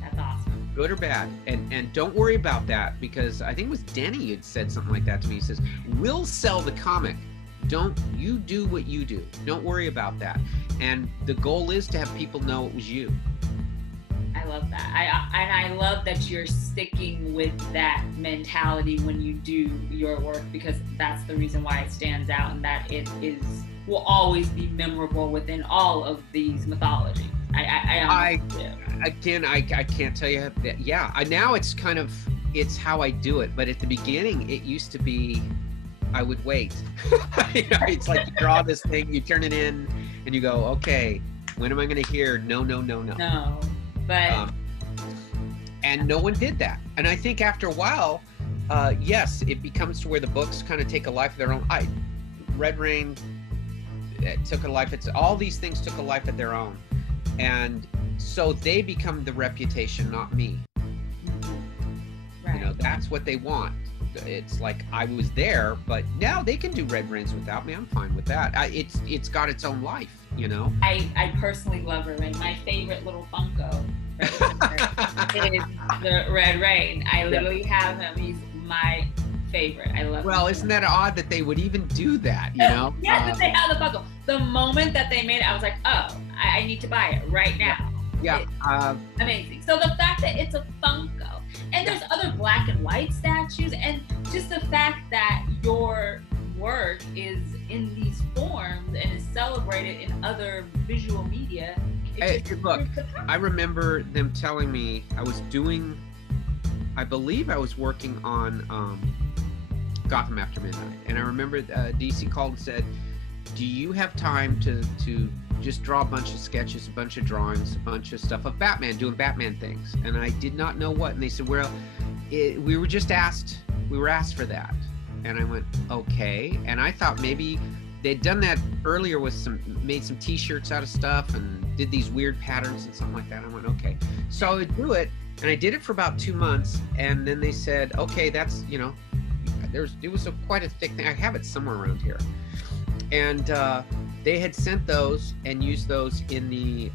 That's awesome. Good or bad, and don't worry about that, because I think it was Denny had said something like that to me. He says, we'll sell the comic. Don't you do what you do. Don't worry about that. And the goal is to have people know it was you. I love that. I love that you're sticking with that mentality when you do your work, because that's the reason why it stands out, and that it will always be memorable within all of these mythologies. I can't tell you that. Yeah, now it's kind of, it's how I do it. But at the beginning, it used to be, I would wait. You know, it's like you draw this thing, you turn it in, and you go, okay, when am I going to hear no? No, but and no one did that. And I think after a while, yes, it becomes to where the books kind of take a life of their own. Red Rain took a life. All these things took a life of their own, and so they become the reputation, not me. Right. You know, that's what they want. It's like I was there, but now they can do Red Rains without me. I'm fine with that. It's got its own life, you know. I personally love Red Rain. My favorite little Funko is the Red Rain. I literally have him. He's my favorite. I love him. Well, isn't that odd that they would even do that, you know? Yes, that they have the Funko. The moment that they made it, I was like, oh, I need to buy it right now. Yeah. Amazing. So the fact that it's a Funko, and there's other black and white statues, and just the fact that your work is in these forms and is celebrated in other visual media. Look, I remember them telling me I believe I was working on Gotham After Midnight, and I remember DC called and said, do you have time to just draw a bunch of sketches, a bunch of drawings, a bunch of stuff of Batman, doing Batman things? And I did not know what. And they said, well, we were asked for that. And I went, okay. And I thought maybe they'd done that earlier with made some t-shirts out of stuff and did these weird patterns and something like that. I went, okay. So I would do it. And I did it for about 2 months. And then they said, okay, that's, you know, it was quite a thick thing. I have it somewhere around here. And they had sent those and used those in the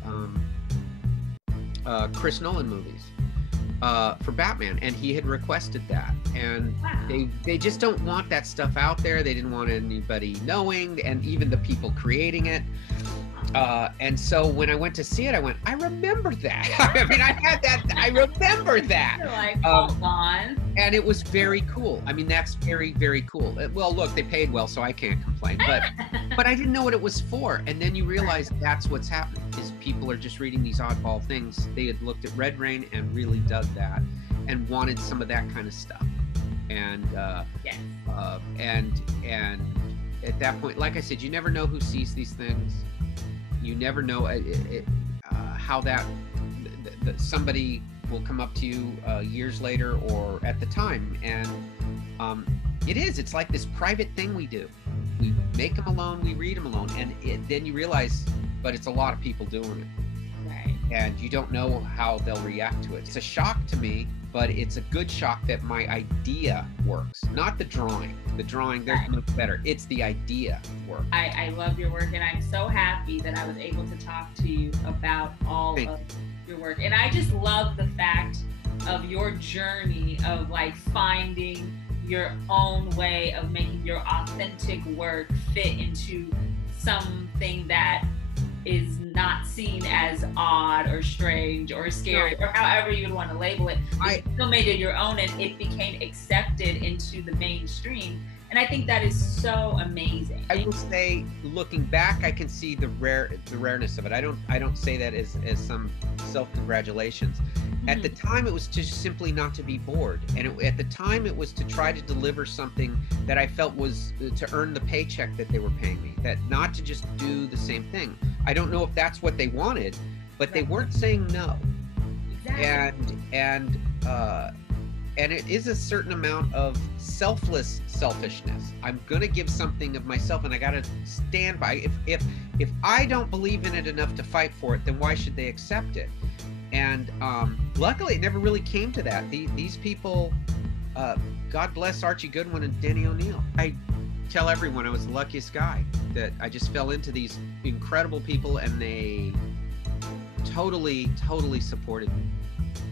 Chris Nolan movies for Batman, and he had requested that. And wow. They just don't want that stuff out there. They didn't want anybody knowing, and even the people creating it. And so when I went to see it, I went, I remember that. I mean, I had that. I remember that. You're like, hold on. And it was very cool. I mean, that's very, very cool. Well, look, they paid well, so I can't complain. But I didn't know what it was for. And then you realize that's what's happening, is people are just reading these oddball things. They had looked at Red Rain and really dug that and wanted some of that kind of stuff. And yes. And at that point, like I said, you never know who sees these things. You never know how that somebody will come up to you years later or at the time, and it's like this private thing we do. We make them alone, we read them alone, and then you realize, but it's a lot of people doing it. Right. And you don't know how they'll react to it. It's a shock to me, but it's a good shock that my idea works, not the drawing. The drawing, there's right. much better. It's the idea work. I love your work, and I'm so happy that I was able to talk to you about all of your work. And I just love the fact of your journey of like finding your own way of making your authentic work fit into something that is not seen as odd or strange or scary, or however you'd want to label it. You still made it your own, and it became accepted into the mainstream. And I think that is so amazing. I will say, looking back, I can see the rareness of it. I don't say that as some self-congratulations. Mm-hmm. At the time, it was just simply not to be bored. And at the time, it was to try to deliver something that I felt was to earn the paycheck that they were paying me, that not to just do the same thing. I don't know if that's what they wanted, but they weren't saying no. Exactly. And it is a certain amount of selfishness. I'm gonna give something of myself, and I gotta stand by. If I don't believe in it enough to fight for it, then why should they accept it? And luckily, it never really came to that. These people, God bless Archie Goodwin and Denny O'Neil. I tell everyone I was the luckiest guy, that I just fell into these incredible people, and they totally supported me.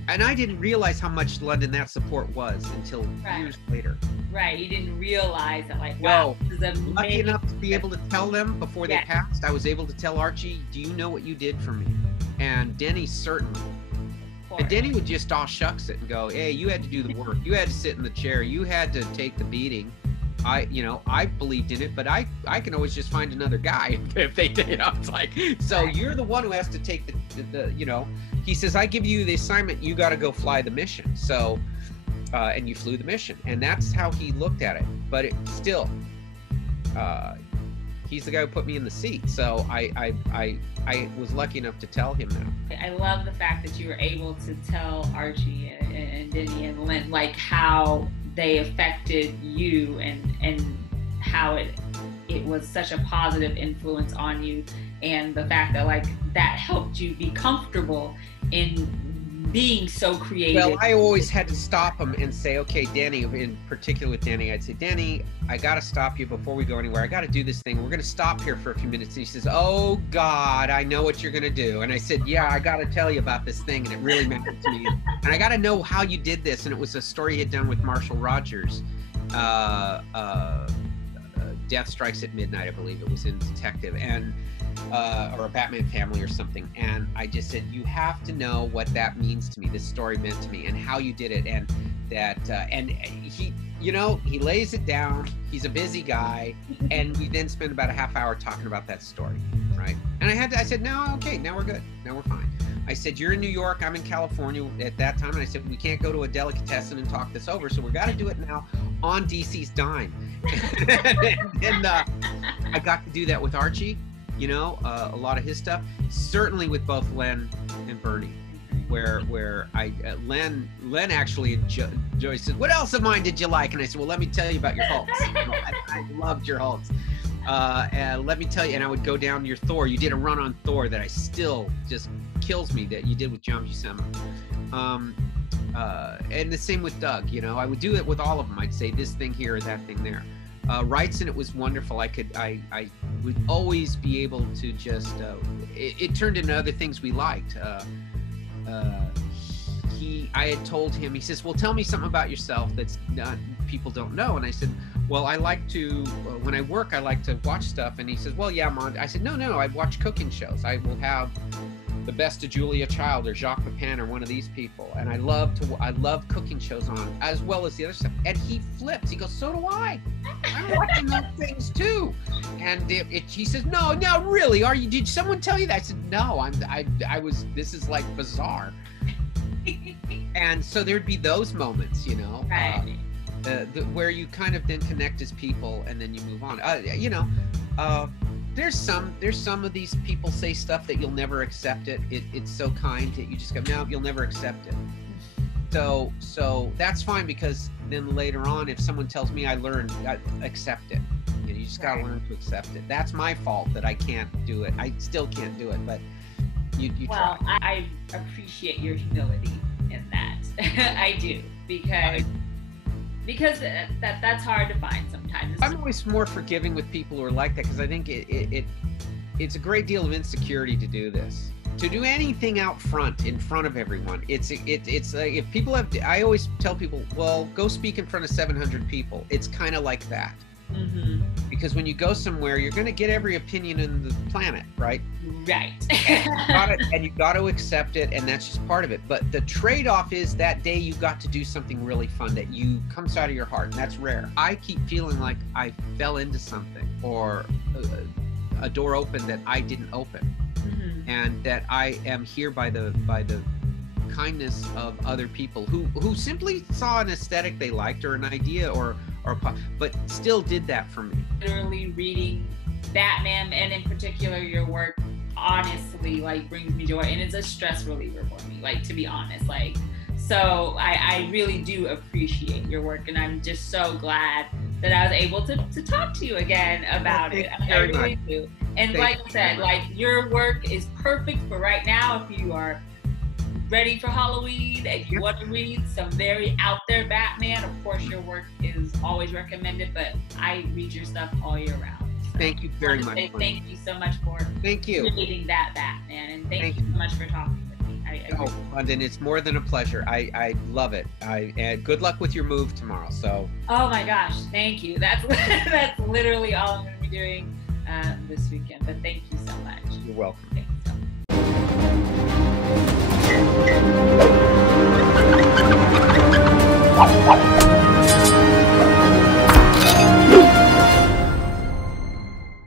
And I didn't realize how much London that support was until years later. Right, you didn't realize that, like, wow, this is amazing. Lucky enough to be able to tell them before they passed. I was able to tell Archie, do you know what you did for me? And Denny certainly. And Denny would just all shucks it and go, hey, you had to do the work. You had to sit in the chair. You had to take the beating. I believed in it, but I can always just find another guy if they did. It's like, so you're the one who has to take the he says, I give you the assignment, you got to go fly the mission. So, and you flew the mission, and that's how he looked at it. But it still, he's the guy who put me in the seat. So I was lucky enough to tell him that. I love the fact that you were able to tell Archie and Denny and Len, like, how they affected you and how it was such a positive influence on you, and the fact that, like, that helped you be comfortable in being so creative. Well, I always had to stop him and say, okay, Denny, in particular with Denny, I'd say, Denny, I got to stop you before we go anywhere. I got to do this thing. We're going to stop here for a few minutes. And he says, oh God, I know what you're going to do. And I said, yeah, I got to tell you about this thing. And it really mattered to me. And I got to know how you did this. And it was a story he had done with Marshall Rogers. Death Strikes at Midnight, I believe it was, in Detective, and or a Batman Family or something. And I just said, you have to know what that means to me, this story meant to me, and how you did it. And that and he, he lays it down. He's a busy guy, and we then spend about a half hour talking about that story, right? And I said, no, okay, now we're good, now we're fine. I said, you're in New York, I'm in California at that time, and I said, we can't go to a delicatessen and talk this over, so we got to do it now on DC's dime. and I got to do that with Archie, a lot of his stuff, certainly with both Len and Bernie, where I Len actually Joey said, what else of mine did you like? And I said, well, let me tell you about your Hulks. I loved your Hulks. And let me tell you, and I would go down to your Thor. You did a run on Thor that I still just kills me, that you did with John Buscema. And the same with Doug, I would do it with all of them. I'd say this thing here or that thing there. Wrights, and it was wonderful. I would always be able to just, it turned into other things we liked. I had told him, he says, well, tell me something about yourself that's not, people don't know. And I said, well, I like to, when I work, I like to watch stuff. And he says, well, yeah, Mont. I said, no, I watch cooking shows. I will have the best of Julia Child or Jacques Pepin or one of these people. And I love cooking shows on, as well as the other stuff. And he flips. He goes, so do I. I'm watching those things too. And he says, no, really, are you? Did someone tell you that? I said, no, I was. This is like bizarre. And so there'd be those moments, right. Where you kind of then connect as people, and then you move on. There's some of these people say stuff that you'll never accept it. It's so kind that you just go, no, you'll never accept it. So that's fine, because then later on, if someone tells me I accept it. You just gotta learn to accept it. That's my fault that I can't do it. I still can't do it, but you well, try. I appreciate your humility in that. I do, because that's hard to find sometimes. I'm always more forgiving with people who are like that, because I think it's a great deal of insecurity to do this. To do anything out front, in front of everyone, it's like, if people have, I always tell people, well, go speak in front of 700 people. It's kind of like that. Mm-hmm. Because when you go somewhere, you're going to get every opinion in the planet, right? Right. and you got to accept it, and that's just part of it. But the trade-off is that day you got to do something really fun that comes out of your heart, and that's rare. I keep feeling like I fell into something, or a door opened that I didn't open, mm-hmm. and that I am here by the kindness of other people who simply saw an aesthetic they liked, or an idea, but still did that for me. Literally reading Batman, and in particular your work, honestly, like, brings me joy, and it's a stress reliever for me, like, to be honest. Like, so I really do appreciate your work, and I'm just so glad that I was able to talk to you again about it. I really do. And like I said, like, your work is perfect for right now if you are ready for Halloween and you want to read some very out there Batman, of course your work is always recommended, but I read your stuff all year round. So thank you very much. Thank you so much for reading that Batman, and thank you so much for talking with me. London, it's more than a pleasure. I love it. And good luck with your move tomorrow. So. Oh my gosh, thank you. That's literally all I'm going to be doing this weekend. But thank you so much. You're welcome. Thank you so much.